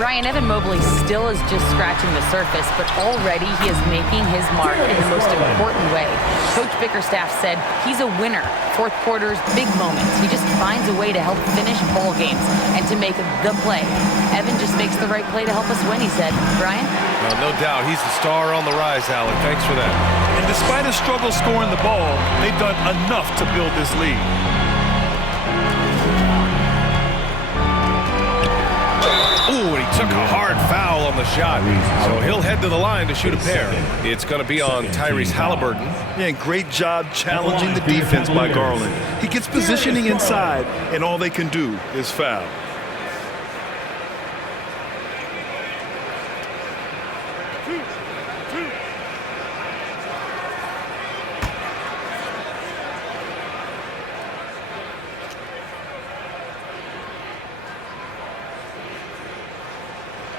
Brian, Evan Mobley still is just scratching the surface, but already he is making his mark in the most important way. Coach Bickerstaff said he's a winner. Fourth quarter's big moments. He just finds a way to help finish ball games and to make the play. Evan just makes the right play to help us win, he said. Brian? Well, no doubt. He's the star on the rise, Allie. Thanks for that. And despite a struggle scoring the ball, they've done enough to build this lead. Ooh, and he took a hard foul on the shot. So he'll head to the line to shoot a pair. It's going to be on Tyrese Halliburton. Yeah, great job challenging the defense by Garland. He gets positioning inside, and all they can do is foul.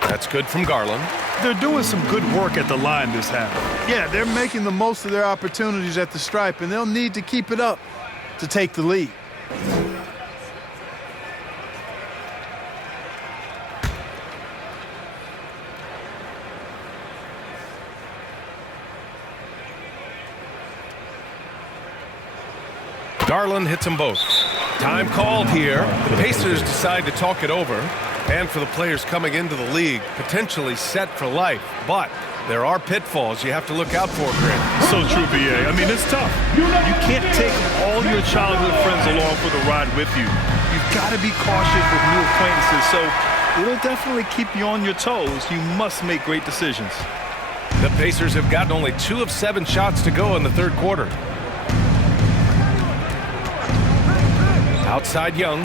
That's good from Garland. They're doing some good work at the line this half. Yeah, they're making the most of their opportunities at the stripe, and they'll need to keep it up to take the lead. Garland hits them both. Time called here. The Pacers decide to talk it over. And for the players coming into the league, potentially set for life. But there are pitfalls you have to look out for, Grant. So true, B.A. I mean, it's tough. You can't take all your childhood friends along for the ride with you. You've got to be cautious with new acquaintances, so it'll definitely keep you on your toes. You must make great decisions. The Pacers have gotten only 2 of 7 shots to go in the third quarter. Outside Young.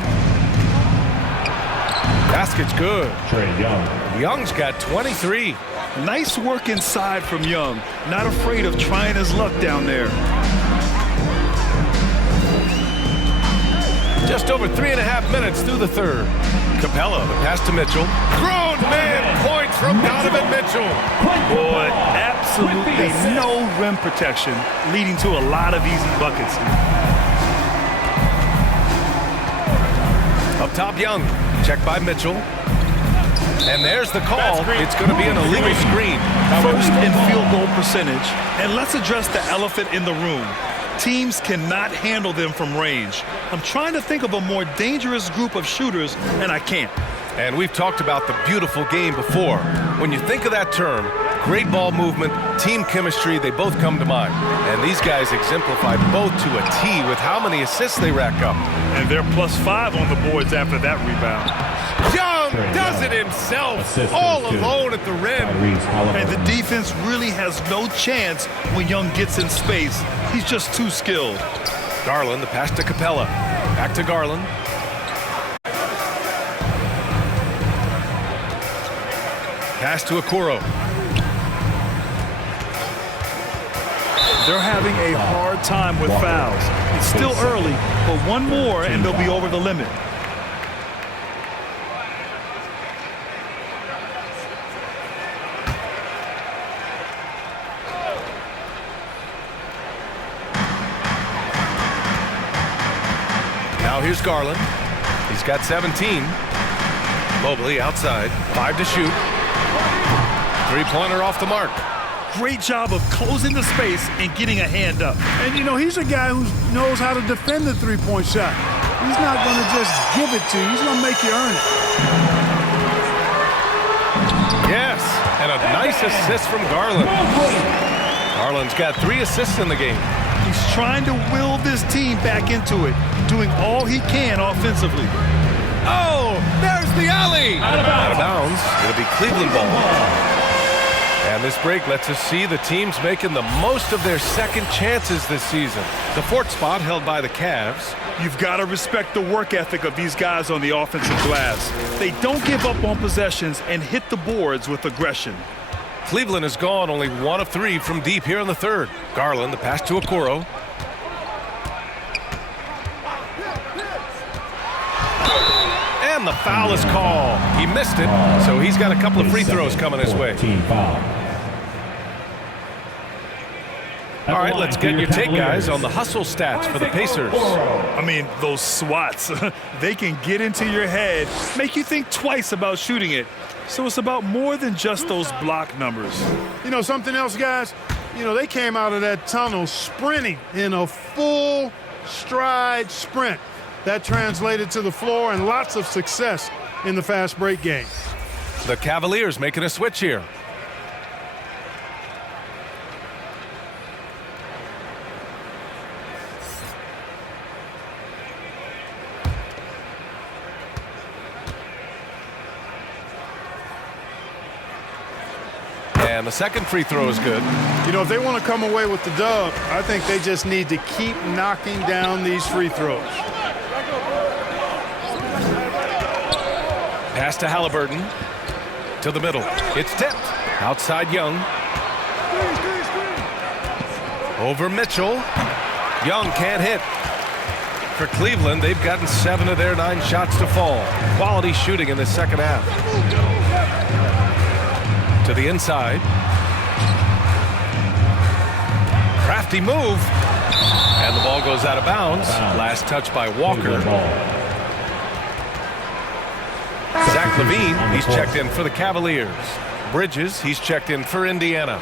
Basket's good. Trae Young. Young's got 23. Nice work inside from Young. Not afraid of trying his luck down there. Just over 3.5 minutes through the third. Capella, the pass to Mitchell. Grown man point from Donovan Mitchell. Boy, absolutely no rim protection, leading to a lot of easy buckets. Up top, Young. Checked by Mitchell. And there's the call. It's going to be an illegal screen. First in field goal percentage. And let's address the elephant in the room. Teams cannot handle them from range. I'm trying to think of a more dangerous group of shooters, and I can't. And we've talked about the beautiful game before. When you think of that term, great ball movement, team chemistry, they both come to mind. And these guys exemplify both to a T with how many assists they rack up. And they're +5 on the boards after that rebound. Young does it himself, all alone at the rim. And the defense really has no chance when Young gets in space. He's just too skilled. Garland, the pass to Capella. Back to Garland. Pass to Okoro. They're having a hard time with fouls. It's still early, but one more and they'll be over the limit. Now here's Garland. He's got 17. Mobley outside. 5 to shoot. 3-pointer off the mark. Great job of closing the space and getting a hand up. And, you know, he's a guy who knows how to defend the three-point shot. He's not going to just give it to you. He's going to make you earn it. Yes, and a nice assist from Garland. Garland's got 3 assists in the game. He's trying to will this team back into it, doing all he can offensively. Oh, there's the alley. Out of bounds. It'll be Cleveland ball. And this break lets us see the teams making the most of their second chances this season. The 4th spot held by the Cavs. You've got to respect the work ethic of these guys on the offensive glass. They don't give up on possessions and hit the boards with aggression. Cleveland has gone only 1 of 3 from deep here in the third. Garland, the pass to Okoro. And the foul is called. He missed it, so he's got a couple of free throws coming his way. All right, let's get your take, guys, on the hustle stats for the Pacers. I mean, those swats, they can get into your head, make you think twice about shooting it. So it's about more than just those block numbers. You know something else, guys? You know, they came out of that tunnel sprinting in a full stride sprint. That translated to the floor and lots of success in the fast break game. The Cavaliers making a switch here. And the second free throw is good. You know, if they want to come away with the dub, I think they just need to keep knocking down these free throws. Pass to Halliburton. To the middle. It's tipped. Outside Young. Over Mitchell. Young can't hit. For Cleveland, they've gotten 7 of their 9 shots to fall. Quality shooting in the second half. To the inside. Crafty move. And the ball goes out of bounds. Last touch by Walker. Zach LaVine, he's checked in for the Cavaliers. Bridges, he's checked in for Indiana.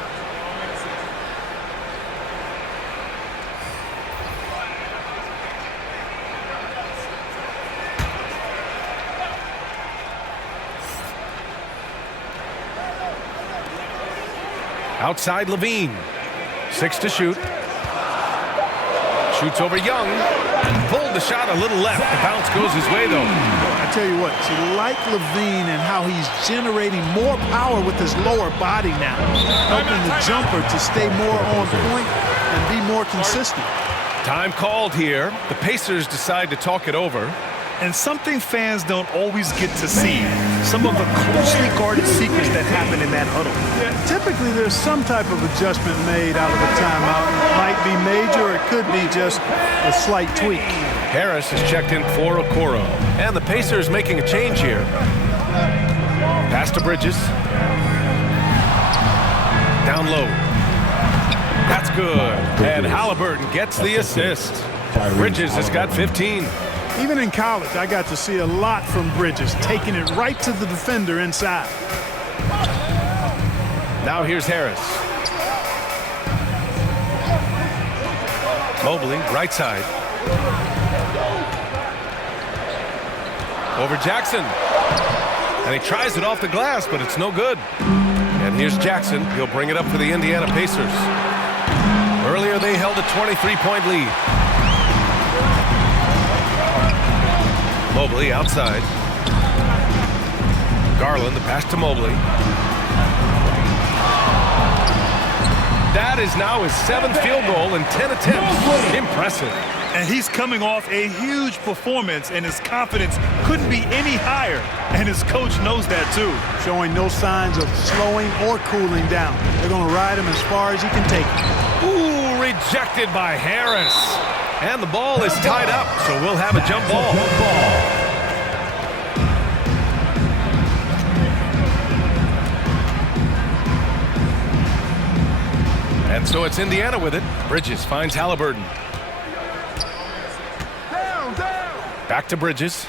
Outside LaVine. 6 to shoot. Shoots over Young. Pulled the shot a little left. The bounce goes his way, though. I tell you what, you like LaVine and how he's generating more power with his lower body now, helping the jumper to stay more on point and be more consistent. Time called here. The Pacers decide to talk it over. And something fans don't always get to see, some of the closely guarded secrets that happen in that huddle. Yeah, typically there's some type of adjustment made out of a timeout. It might be major, or it could be just a slight tweak. Harris is checked in for Okoro. And the Pacers making a change here. Pass to Bridges. Down low. That's good. And Halliburton gets the assist. Bridges has got 15. Even in college, I got to see a lot from Bridges, taking it right to the defender inside. Now here's Harris. Mobley, right side. Over Jackson. And he tries it off the glass, but it's no good. And here's Jackson. He'll bring it up for the Indiana Pacers. Earlier, they held a 23-point lead. Mobley outside. Garland, the pass to Mobley. That is now his 7th field goal in 10 attempts. Impressive. And he's coming off a huge performance, and his confidence couldn't be any higher. And his coach knows that, too. Showing no signs of slowing or cooling down. They're going to ride him as far as he can take him. Ooh, rejected by Harris. And the ball is tied up, so we'll have a jump ball. And so it's Indiana with it. Bridges finds Halliburton. Back to Bridges.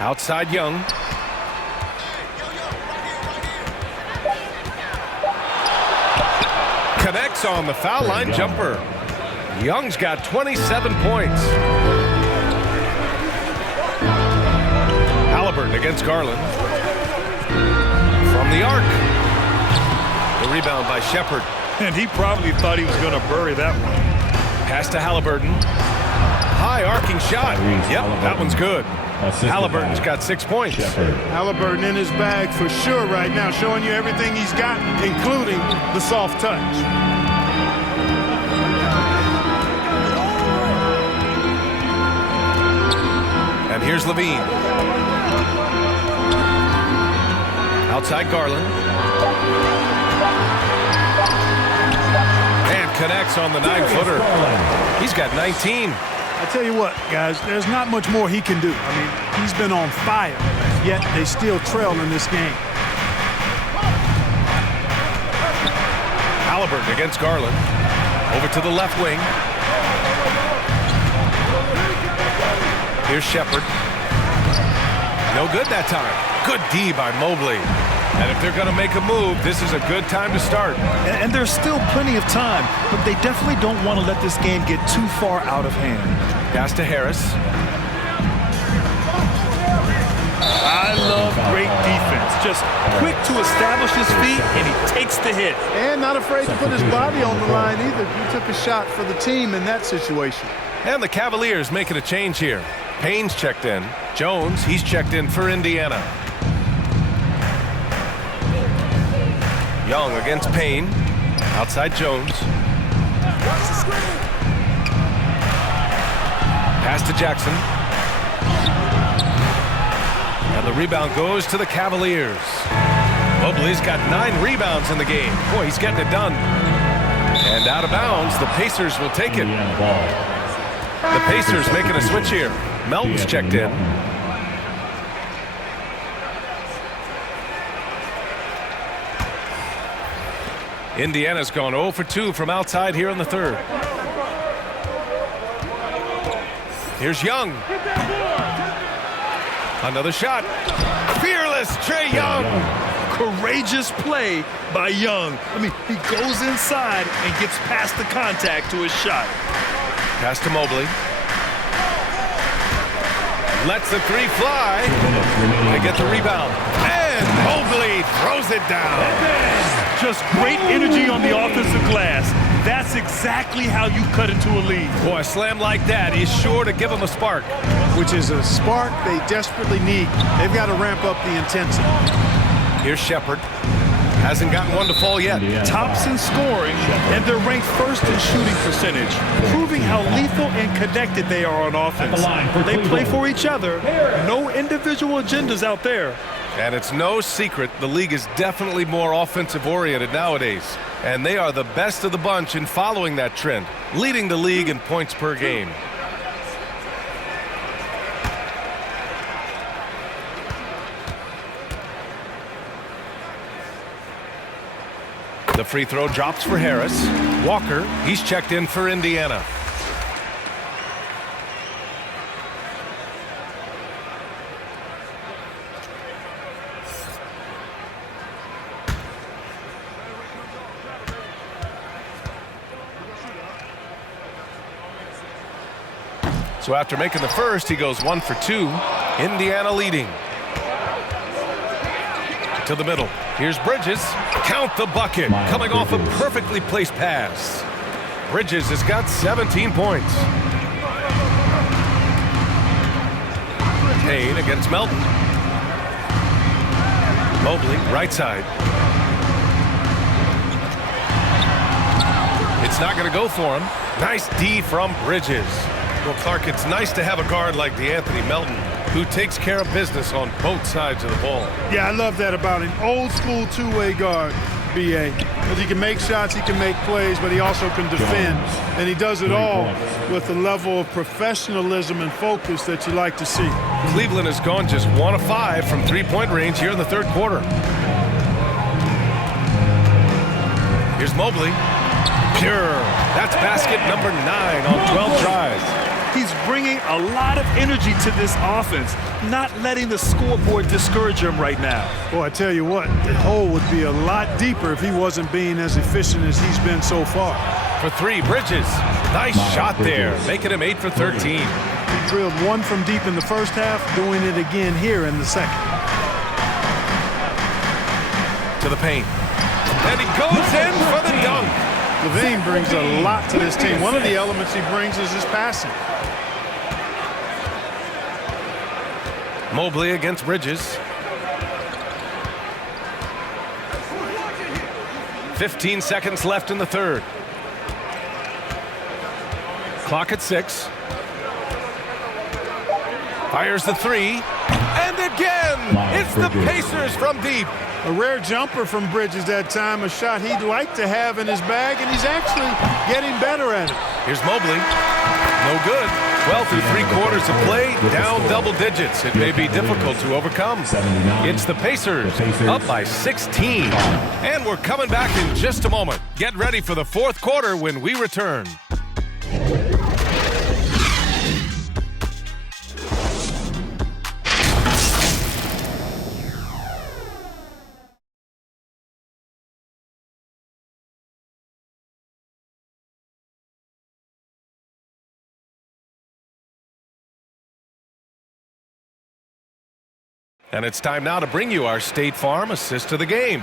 Outside Young. Connects on the foul line jumper. Young's got 27 points. Halliburton against Garland. From the arc. The rebound by Shepherd. And he probably thought he was going to bury that one. Pass to Halliburton. High arcing shot. Yep, that one's good. Halliburton's got 6 points. Halliburton in his bag for sure right now, showing you everything he's got, including the soft touch. And And here's Levine. Outside Garland. And connects on the 9-footer. He's got 19. I tell you what, guys, there's not much more he can do. I mean, he's been on fire, yet they still trail in this game. Halliburton against Garland. Over to the left wing. Here's Shepherd. No good that time. Good D by Mobley. And if they're going to make a move, this is a good time to start. And there's still plenty of time, but they definitely don't want to let this game get too far out of hand. Pass to Harris. I love great defense. Just quick to establish his feet, and he takes the hit. And not afraid to put his body on the line either. He took a shot for the team in that situation. And the Cavaliers making a change here. Payne's checked in. Jones, he's checked in for Indiana. Young against Payne. Outside Jones. Pass to Jackson. And the rebound goes to the Cavaliers. Mobley's got 9 rebounds in the game. Boy, he's getting it done. And out of bounds, the Pacers will take it. The Pacers making a switch here. Melton's checked in. Indiana's gone 0 for 2 from outside here in the third. Here's Young. Another shot. Fearless Trae Young. Courageous play by Young. I mean, he goes inside and gets past the contact to his shot. Pass to Mobley. Lets the 3 fly. They get the rebound. And Mobley throws it down. Just great energy on the offensive glass. That's exactly how you cut into a lead. Boy, a slam like that is sure to give them a spark. Which is a spark they desperately need. They've got to ramp up the intensity. Here's Shepherd. Hasn't gotten one to fall yet. Tops in scoring, and they're ranked first in shooting percentage, proving how lethal and connected they are on offense. They play for each other. No individual agendas out there. And it's no secret the league is definitely more offensive-oriented nowadays. And they are the best of the bunch in following that trend, leading the league in points per game. The free throw drops for Harris. Walker, he's checked in for Indiana. So after making the first, he goes 1 for 2. Indiana leading. To the middle. Here's Bridges. Count the bucket. Coming off a perfectly placed pass. Bridges has got 17 points. Payne against Melton. Mobley, right side. It's not going to go for him. Nice D from Bridges. Well, Clark, it's nice to have a guard like DeAnthony Melton who takes care of business on both sides of the ball. Yeah, I love that about him. Old school two-way guard, B.A. Because he can make shots, he can make plays, but he also can defend. And he does it all with the level of professionalism and focus that you like to see. Cleveland has gone just 1 of 5 from three-point range here in the third quarter. Here's Mobley. Pure. That's basket number 9 on 12 tries. He's bringing a lot of energy to this offense, not letting the scoreboard discourage him right now. Well, I tell you what, the hole would be a lot deeper if he wasn't being as efficient as he's been so far. For 3, Bridges. Nice shot there, making him 8 for 13. He drilled 1 from deep in the first half, doing it again here in the second. To the paint. And he goes in for the dunk. Levine brings a lot to this team. One of the elements he brings is his passing. Mobley against Bridges. 15 seconds left in the third. Clock at 6. Fires the three. And again, it's the Pacers from deep. A rare jumper from Bridges that time, a shot he'd like to have in his bag, and he's actually getting better at it. Here's Mobley. No good. Well, through 3/4 of play, down double digits. It may be difficult to overcome. It's the Pacers up by 16. And we're coming back in just a moment. Get ready for the fourth quarter when we return. And it's time now to bring you our State Farm assist of the game.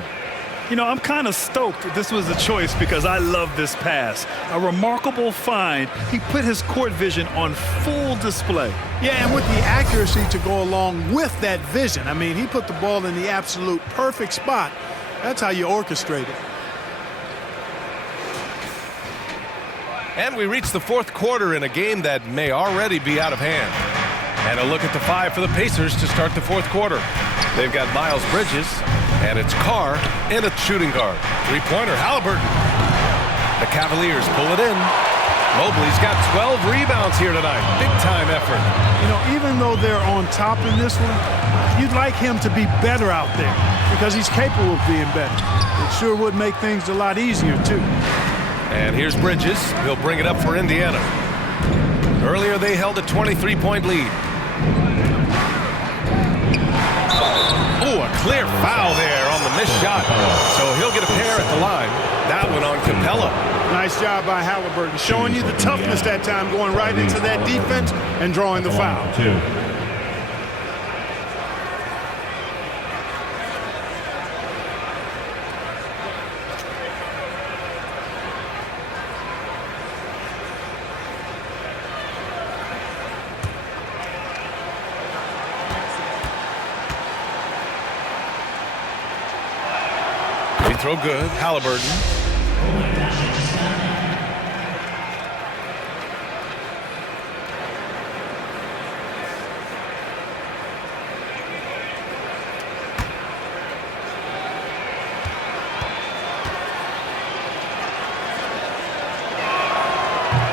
You know, I'm kind of stoked that this was a choice because I love this pass. A remarkable find. He put his court vision on full display. Yeah, and with the accuracy to go along with that vision. I mean, he put the ball in the absolute perfect spot. That's how you orchestrate it. And we reach the fourth quarter in a game that may already be out of hand. And a look at the five for the Pacers to start the fourth quarter. They've got Miles Bridges, and it's Carr in a shooting guard. Three-pointer, Halliburton. The Cavaliers pull it in. Mobley's got 12 rebounds here tonight. Big-time effort. You know, even though they're on top in this one, you'd like him to be better out there because he's capable of being better. It sure would make things a lot easier, too. And here's Bridges. He'll bring it up for Indiana. Earlier, they held a 23-point lead. Oh, a clear foul there on the missed shot. So he'll get a pair at the line. That one on Capella. Nice job by Halliburton, showing you the toughness that time, going right into that defense and drawing the foul. Throw good, Halliburton.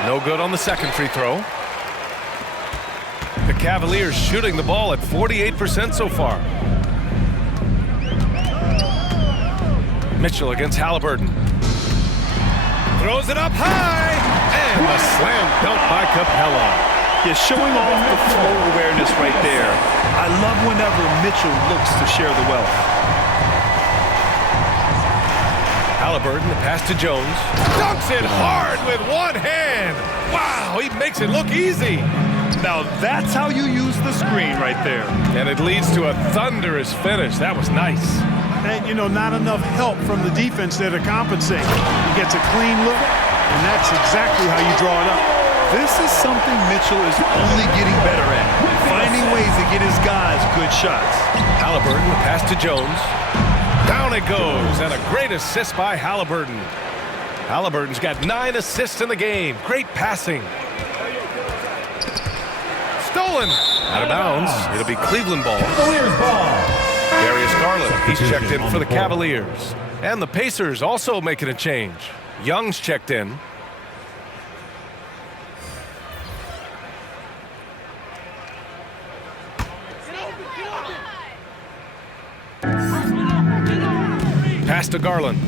No good on the second free throw. The Cavaliers shooting the ball at 48% so far. Mitchell against Halliburton. Throws it up high, and a slam dunk by Capella. Yeah, showing off the flow awareness right there. I love whenever Mitchell looks to share the wealth. Halliburton, the pass to Jones. Dunks it hard with one hand. Wow, he makes it look easy. Now that's how you use the screen right there. And it leads to a thunderous finish. That was nice. And, you know, not enough help from the defense there to compensate. He gets a clean look, and that's exactly how you draw it up. This is something Mitchell is only getting better at, finding ways to get his guys good shots. Halliburton, the pass to Jones. Down it goes, and a great assist by Halliburton. Halliburton's got 9 assists in the game. Great passing. Stolen. Out of bounds. It'll be Cleveland ball. Cavaliers ball. Darius Garland, he's checked in for the Cavaliers. And the Pacers also making a change. Young's checked in. Pass to Garland.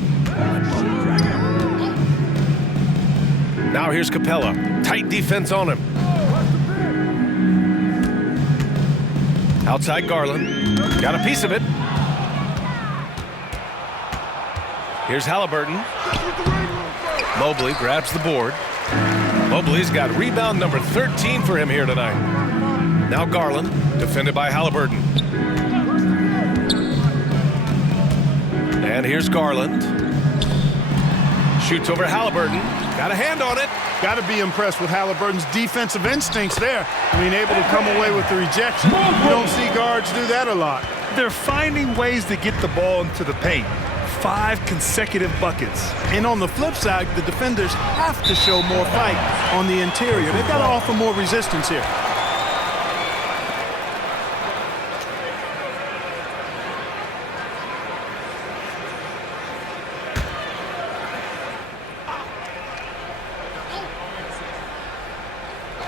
Now here's Capella. Tight defense on him. Outside Garland. Got a piece of it. Here's Halliburton. Mobley grabs the board. Mobley's got rebound number 13 for him here tonight. Now Garland, defended by Halliburton. And here's Garland. Shoots over Halliburton. Got a hand on it. Got to be impressed with Halliburton's defensive instincts there. I mean, able to come away with the rejection. You don't see guards do that a lot. They're finding ways to get the ball into the paint. 5 consecutive buckets. And on the flip side, the defenders have to show more fight on the interior. They've got to offer more resistance here.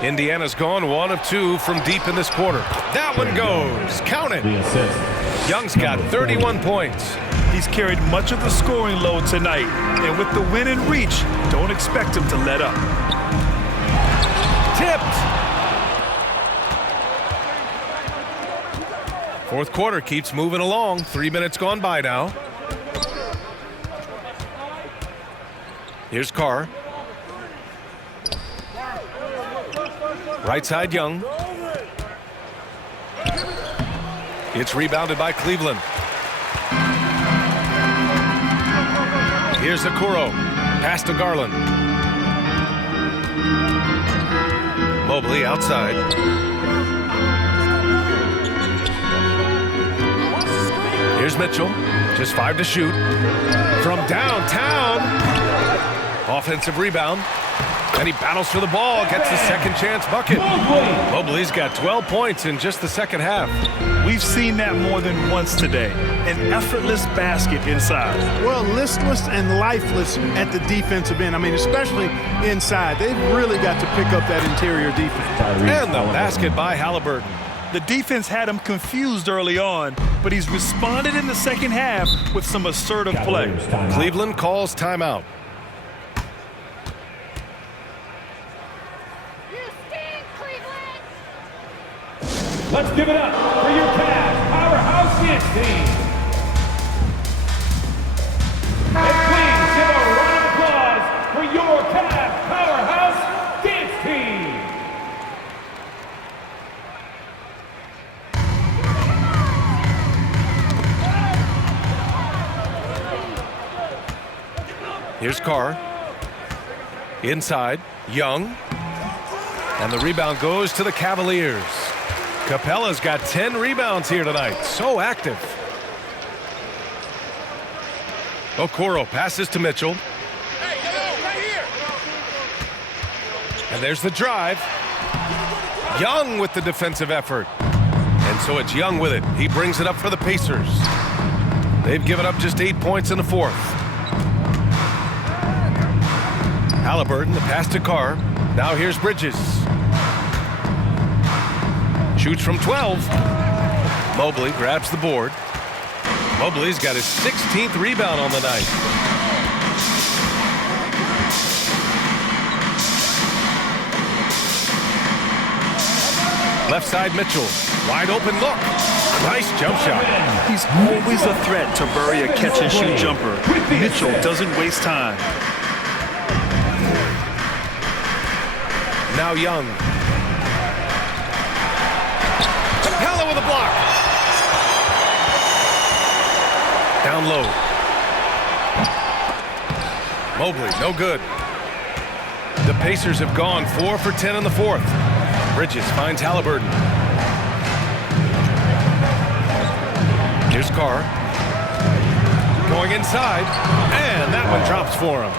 Indiana's gone 1 of 2 from deep in this quarter. That one goes. Count it. The assist. Young's got 31 points. He's carried much of the scoring load tonight, and with the win in reach, don't expect him to let up. Tipped. Fourth quarter keeps moving along. 3 minutes gone by now. Here's Carr. Right side, Young. It's rebounded by Cleveland. Here's Okoro. Pass to Garland. Mobley outside. Here's Mitchell. Just 5 to shoot. From downtown. Offensive rebound. And he battles for the ball. Gets the second chance bucket. Mobley's got 12 points in just the second half. We've seen that more than once today. An effortless basket inside. Well, listless and lifeless at the defensive end. I mean, especially inside. They've really got to pick up that interior defense. And the basket by Halliburton. The defense had him confused early on, but he's responded in the second half with some assertive play. Cleveland calls timeout. Let's give it up for your Cavs powerhouse dance team. And please give a round of applause for your Cavs powerhouse dance team. Here's Carr. Inside, Young. And the rebound goes to the Cavaliers. Capella's got 10 rebounds here tonight. So active. Okoro passes to Mitchell. And there's the drive. Young with the defensive effort. And so it's Young with it. He brings it up for the Pacers. They've given up just 8 points in the fourth. Halliburton, the pass to Carr. Now here's Bridges. Shoots from 12. Mobley grabs the board. Mobley's got his 16th rebound on the night. Left side, Mitchell. Wide open look. Nice jump shot. He's always a threat to bury a catch-and-shoot jumper. Mitchell doesn't waste time. Now Young. Capella with a block. Down low. Mobley, no good. The Pacers have gone 4 for 10 in the fourth. Bridges finds Halliburton. Here's Carr. Going inside. And that one drops for him.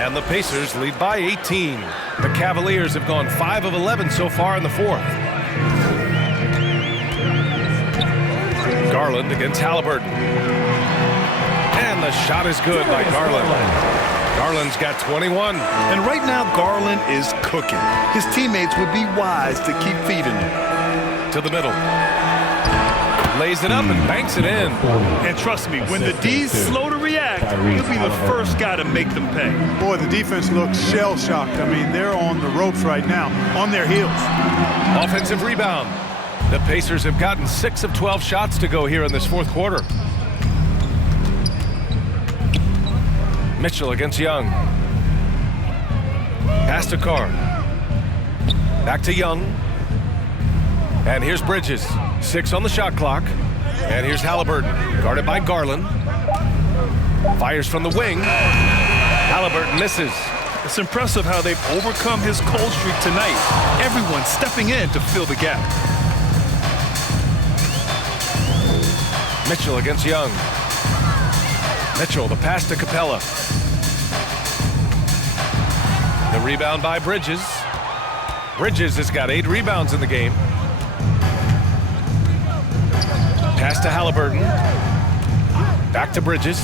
And the Pacers lead by 18. The Cavaliers have gone 5 of 11 so far in the fourth. Garland against Halliburton. And the shot is good by Garland. Garland's got 21. And right now, Garland is cooking. His teammates would be wise to keep feeding him. To the middle. Lays it up and banks it in. And trust me, when the D's slow to react, he'll be the first guy to make them pay. Boy, the defense looks shell-shocked. I mean, they're on the ropes right now, on their heels. Offensive rebound. The Pacers have gotten 6 of 12 shots to go here in this fourth quarter. Mitchell against Young. Pass to Carr. Back to Young. And here's Bridges. 6 on the shot clock. And here's Halliburton. Guarded by Garland. Fires from the wing. Halliburton misses. It's impressive how they've overcome his cold streak tonight. Everyone stepping in to fill the gap. Mitchell against Young. Mitchell, the pass to Capella. The rebound by Bridges. Bridges has got 8 rebounds in the game. Pass to Halliburton. Back to Bridges.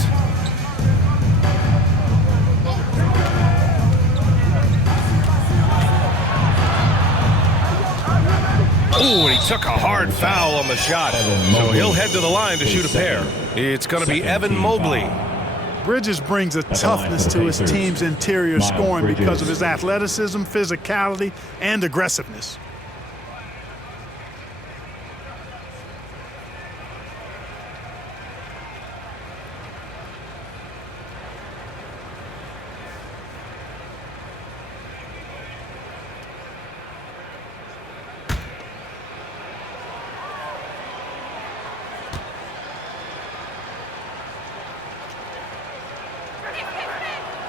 Ooh, and he took a hard foul on the shot. So he'll head to the line to shoot a pair. It's going to be Evan Mobley. Bridges brings a toughness to his team's interior scoring because of his athleticism, physicality, and aggressiveness.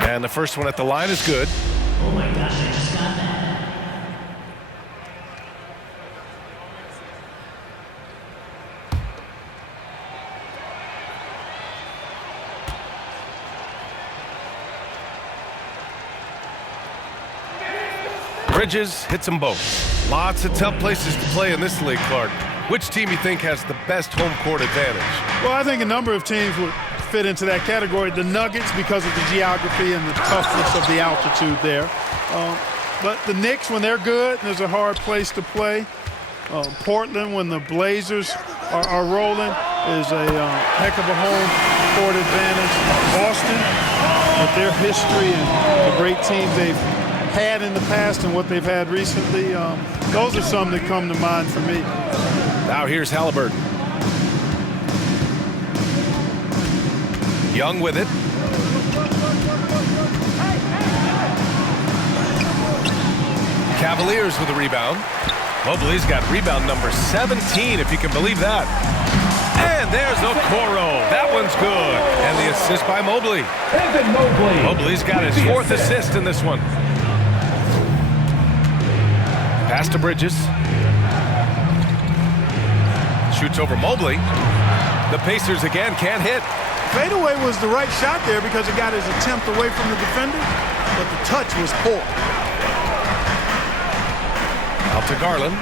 And the first one at the line is good. Oh my gosh, I just got that. Bridges hits them both. Lots of tough places to play in this league, Clark. Which team you think has the best home court advantage? Well, I think a number of teams would fit into that category. The Nuggets, because of the geography and the toughness of the altitude there. But the Knicks, when they're good, there's a hard place to play. Portland, when the Blazers are rolling, is a heck of a home court advantage. Boston, with their history and the great teams they've had in the past and what they've had recently, those are some that come to mind for me. Now here's Halliburton. Young with it. Cavaliers with a rebound. Mobley's got rebound number 17, if you can believe that. And there's Okoro. That one's good. And the assist by Mobley. Evan Mobley. Mobley's got his fourth assist in this one. Pass to Bridges. Shoots over Mobley. The Pacers again can't hit. Fadeaway was the right shot there because it got his attempt away from the defender, but the touch was poor. Out to Garland.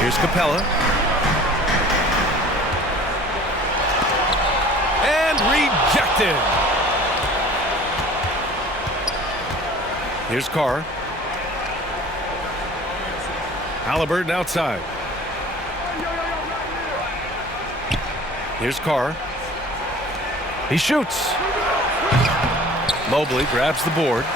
Here's Capella. And rejected. Here's Carr. Halliburton outside. Here's Carr. He shoots. Mobley grabs the board.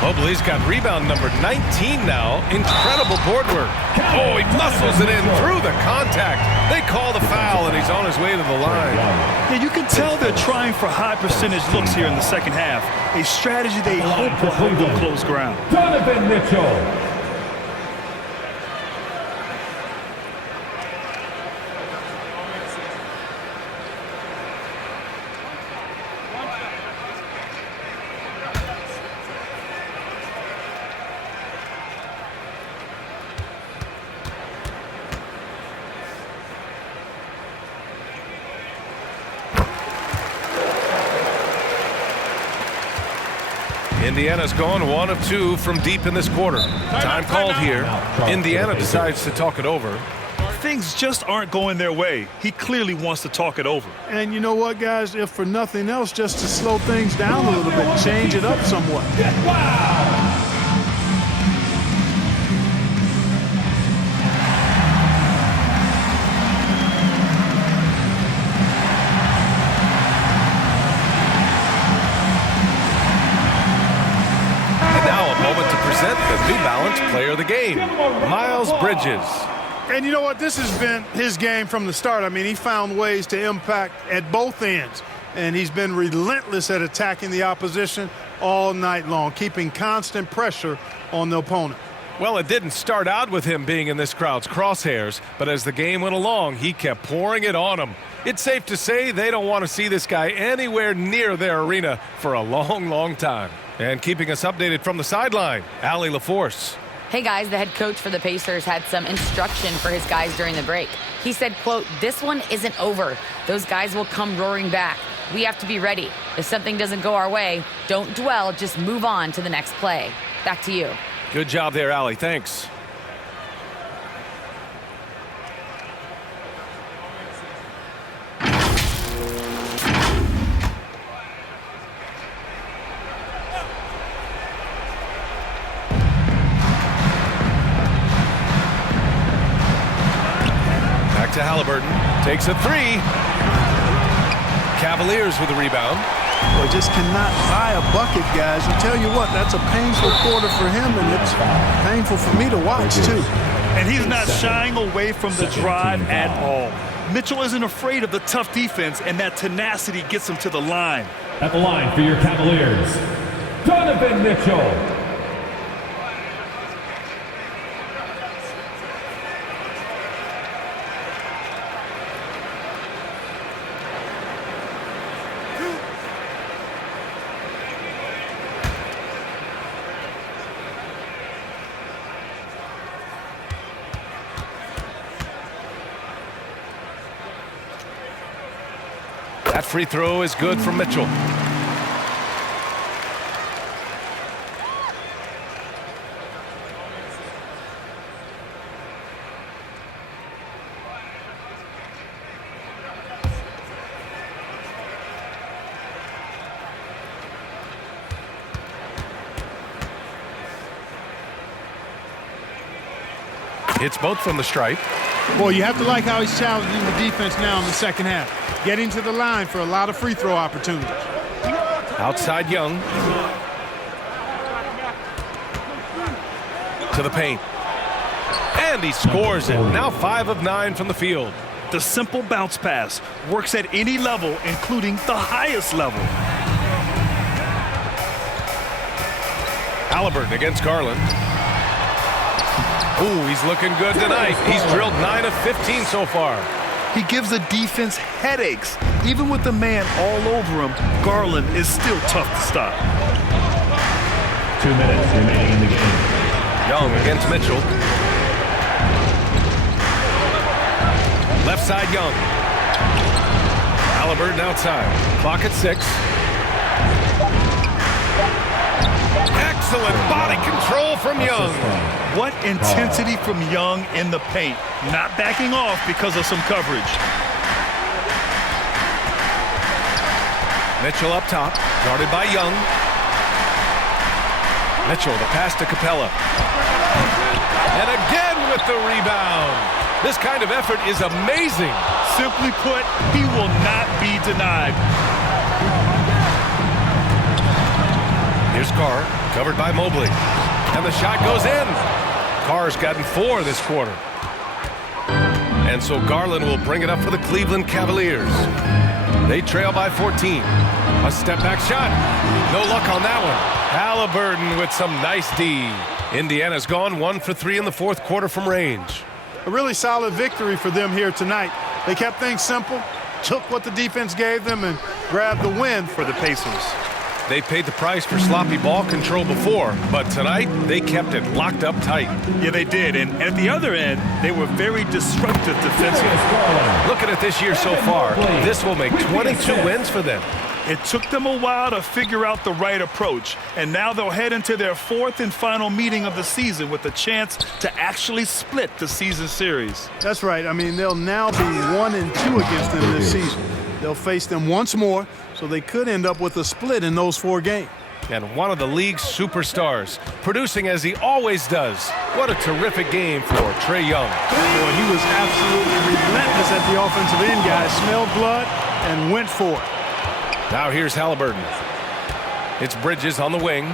Mobley's got rebound number 19 now. Incredible board work. Oh, he muscles it in through the contact. They call the foul, and he's on his way to the line. Yeah, you can tell they're trying for high percentage looks here in the second half. A strategy they hope will help them close ground. Donovan Mitchell. Indiana's gone 1 of 2 from deep in this quarter. Time called here. Indiana decides to talk it over. Things just aren't going their way. He clearly wants to talk it over. And you know what, guys? If for nothing else, just to slow things down a little bit, change it up somewhat. Wow! The New Balance Player of the Game, Miles Bridges. And you know what? This has been his game from the start. I mean, he found ways to impact at both ends, and he's been relentless at attacking the opposition all night long, keeping constant pressure on the opponent. Well, it didn't start out with him being in this crowd's crosshairs, but as the game went along, he kept pouring it on them. It's safe to say they don't want to see this guy anywhere near their arena for a long, long time. And keeping us updated from the sideline, Allie LaForce. Hey guys, the head coach for the Pacers had some instruction for his guys during the break. He said, quote, "This one isn't over. Those guys will come roaring back. We have to be ready. If something doesn't go our way, don't dwell, just move on to the next play." Back to you. Good job there, Allie. Thanks. Halliburton takes a three. Cavaliers with a rebound. Well, just cannot buy a bucket, guys. I tell you what, that's a painful quarter for him, and it's painful for me to watch, too. And he's not shying away from the drive at all. Mitchell isn't afraid of the tough defense, and that tenacity gets him to the line. At the line for your Cavaliers, Donovan Mitchell. That free throw is good from Mitchell. Hits both from the stripe. Boy, you have to like how he's challenging the defense now in the second half. Getting to the line for a lot of free throw opportunities. Outside Young. To the paint. And he scores it. Now 5 of 9 from the field. The simple bounce pass works at any level, including the highest level. Halliburton against Garland. Ooh, he's looking good tonight. He's drilled 9 of 15 so far. He gives the defense headaches. Even with the man all over him, Garland is still tough to stop. 2 minutes remaining in the game. Young against Mitchell. Left side Young. Halliburton outside. Clock at 6. Excellent body control from Young. What intensity from Young in the paint. Not backing off because of some coverage. Mitchell up top, guarded by Young. Mitchell, the pass to Capella. And again with the rebound. This kind of effort is amazing. Simply put, he will not be denied. Here's Carr, covered by Mobley. And the shot goes in. Carr's gotten 4 this quarter. And so Garland will bring it up for the Cleveland Cavaliers. They trail by 14. A step-back shot. No luck on that one. Halliburton with some nice D. Indiana's gone 1 for 3 in the fourth quarter from range. A really solid victory for them here tonight. They kept things simple, took what the defense gave them, and grabbed the win for the Pacers. They paid the price for sloppy ball control before, but tonight they kept it locked up tight. Yeah, they did. And at the other end, they were very disruptive defensively. Looking at this year so far, this will make 22 wins for them. It took them a while to figure out the right approach, and now they'll head into their 4th and final meeting of the season with a chance to actually split the season series. That's right. I mean, they'll now be 1-2 against them this season. They'll face them once more, so they could end up with a split in those 4 games. And one of the league's superstars, producing as he always does. What a terrific game for Trae Young. Boy, he was absolutely relentless at the offensive end, guys. Smelled blood and went for it. Now here's Halliburton. It's Bridges on the wing.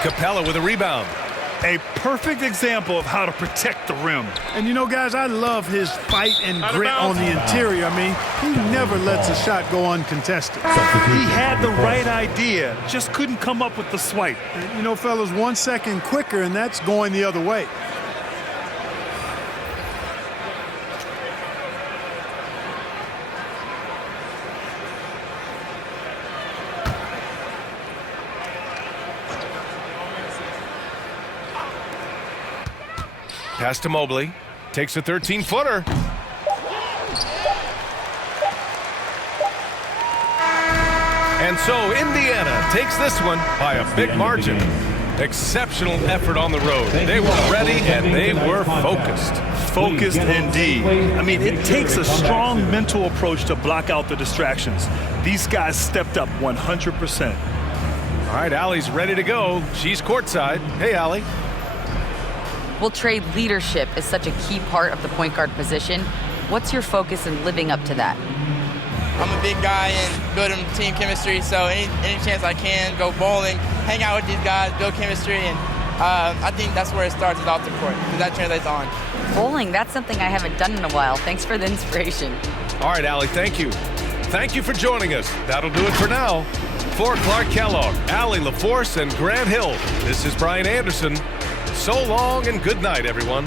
Capella with a rebound. A perfect example of how to protect the rim. And you know, guys, I love his fight and grit on the interior. I mean, he never lets a shot go uncontested. He had the right idea, just couldn't come up with the swipe. And, you know, fellas, 1 second quicker, and that's going the other way. Pass to Mobley. Takes a 13-footer. And so Indiana takes this one by a big margin. Exceptional effort on the road. They were ready and they were focused. Focused indeed. I mean, it takes a strong mental approach to block out the distractions. These guys stepped up 100%. All right, Allie's ready to go. She's courtside. Hey, Allie. Well, Trae, leadership is such a key part of the point guard position. What's your focus in living up to that? I'm a big guy and building team chemistry, so any chance I can, go bowling, hang out with these guys, build chemistry, and I think that's where it starts, is off the court, because that translates on. Bowling, that's something I haven't done in a while. Thanks for the inspiration. All right, Allie, thank you. Thank you for joining us. That'll do it for now. For Clark Kellogg, Allie LaForce, and Grant Hill, this is Brian Anderson. So long and good night, everyone.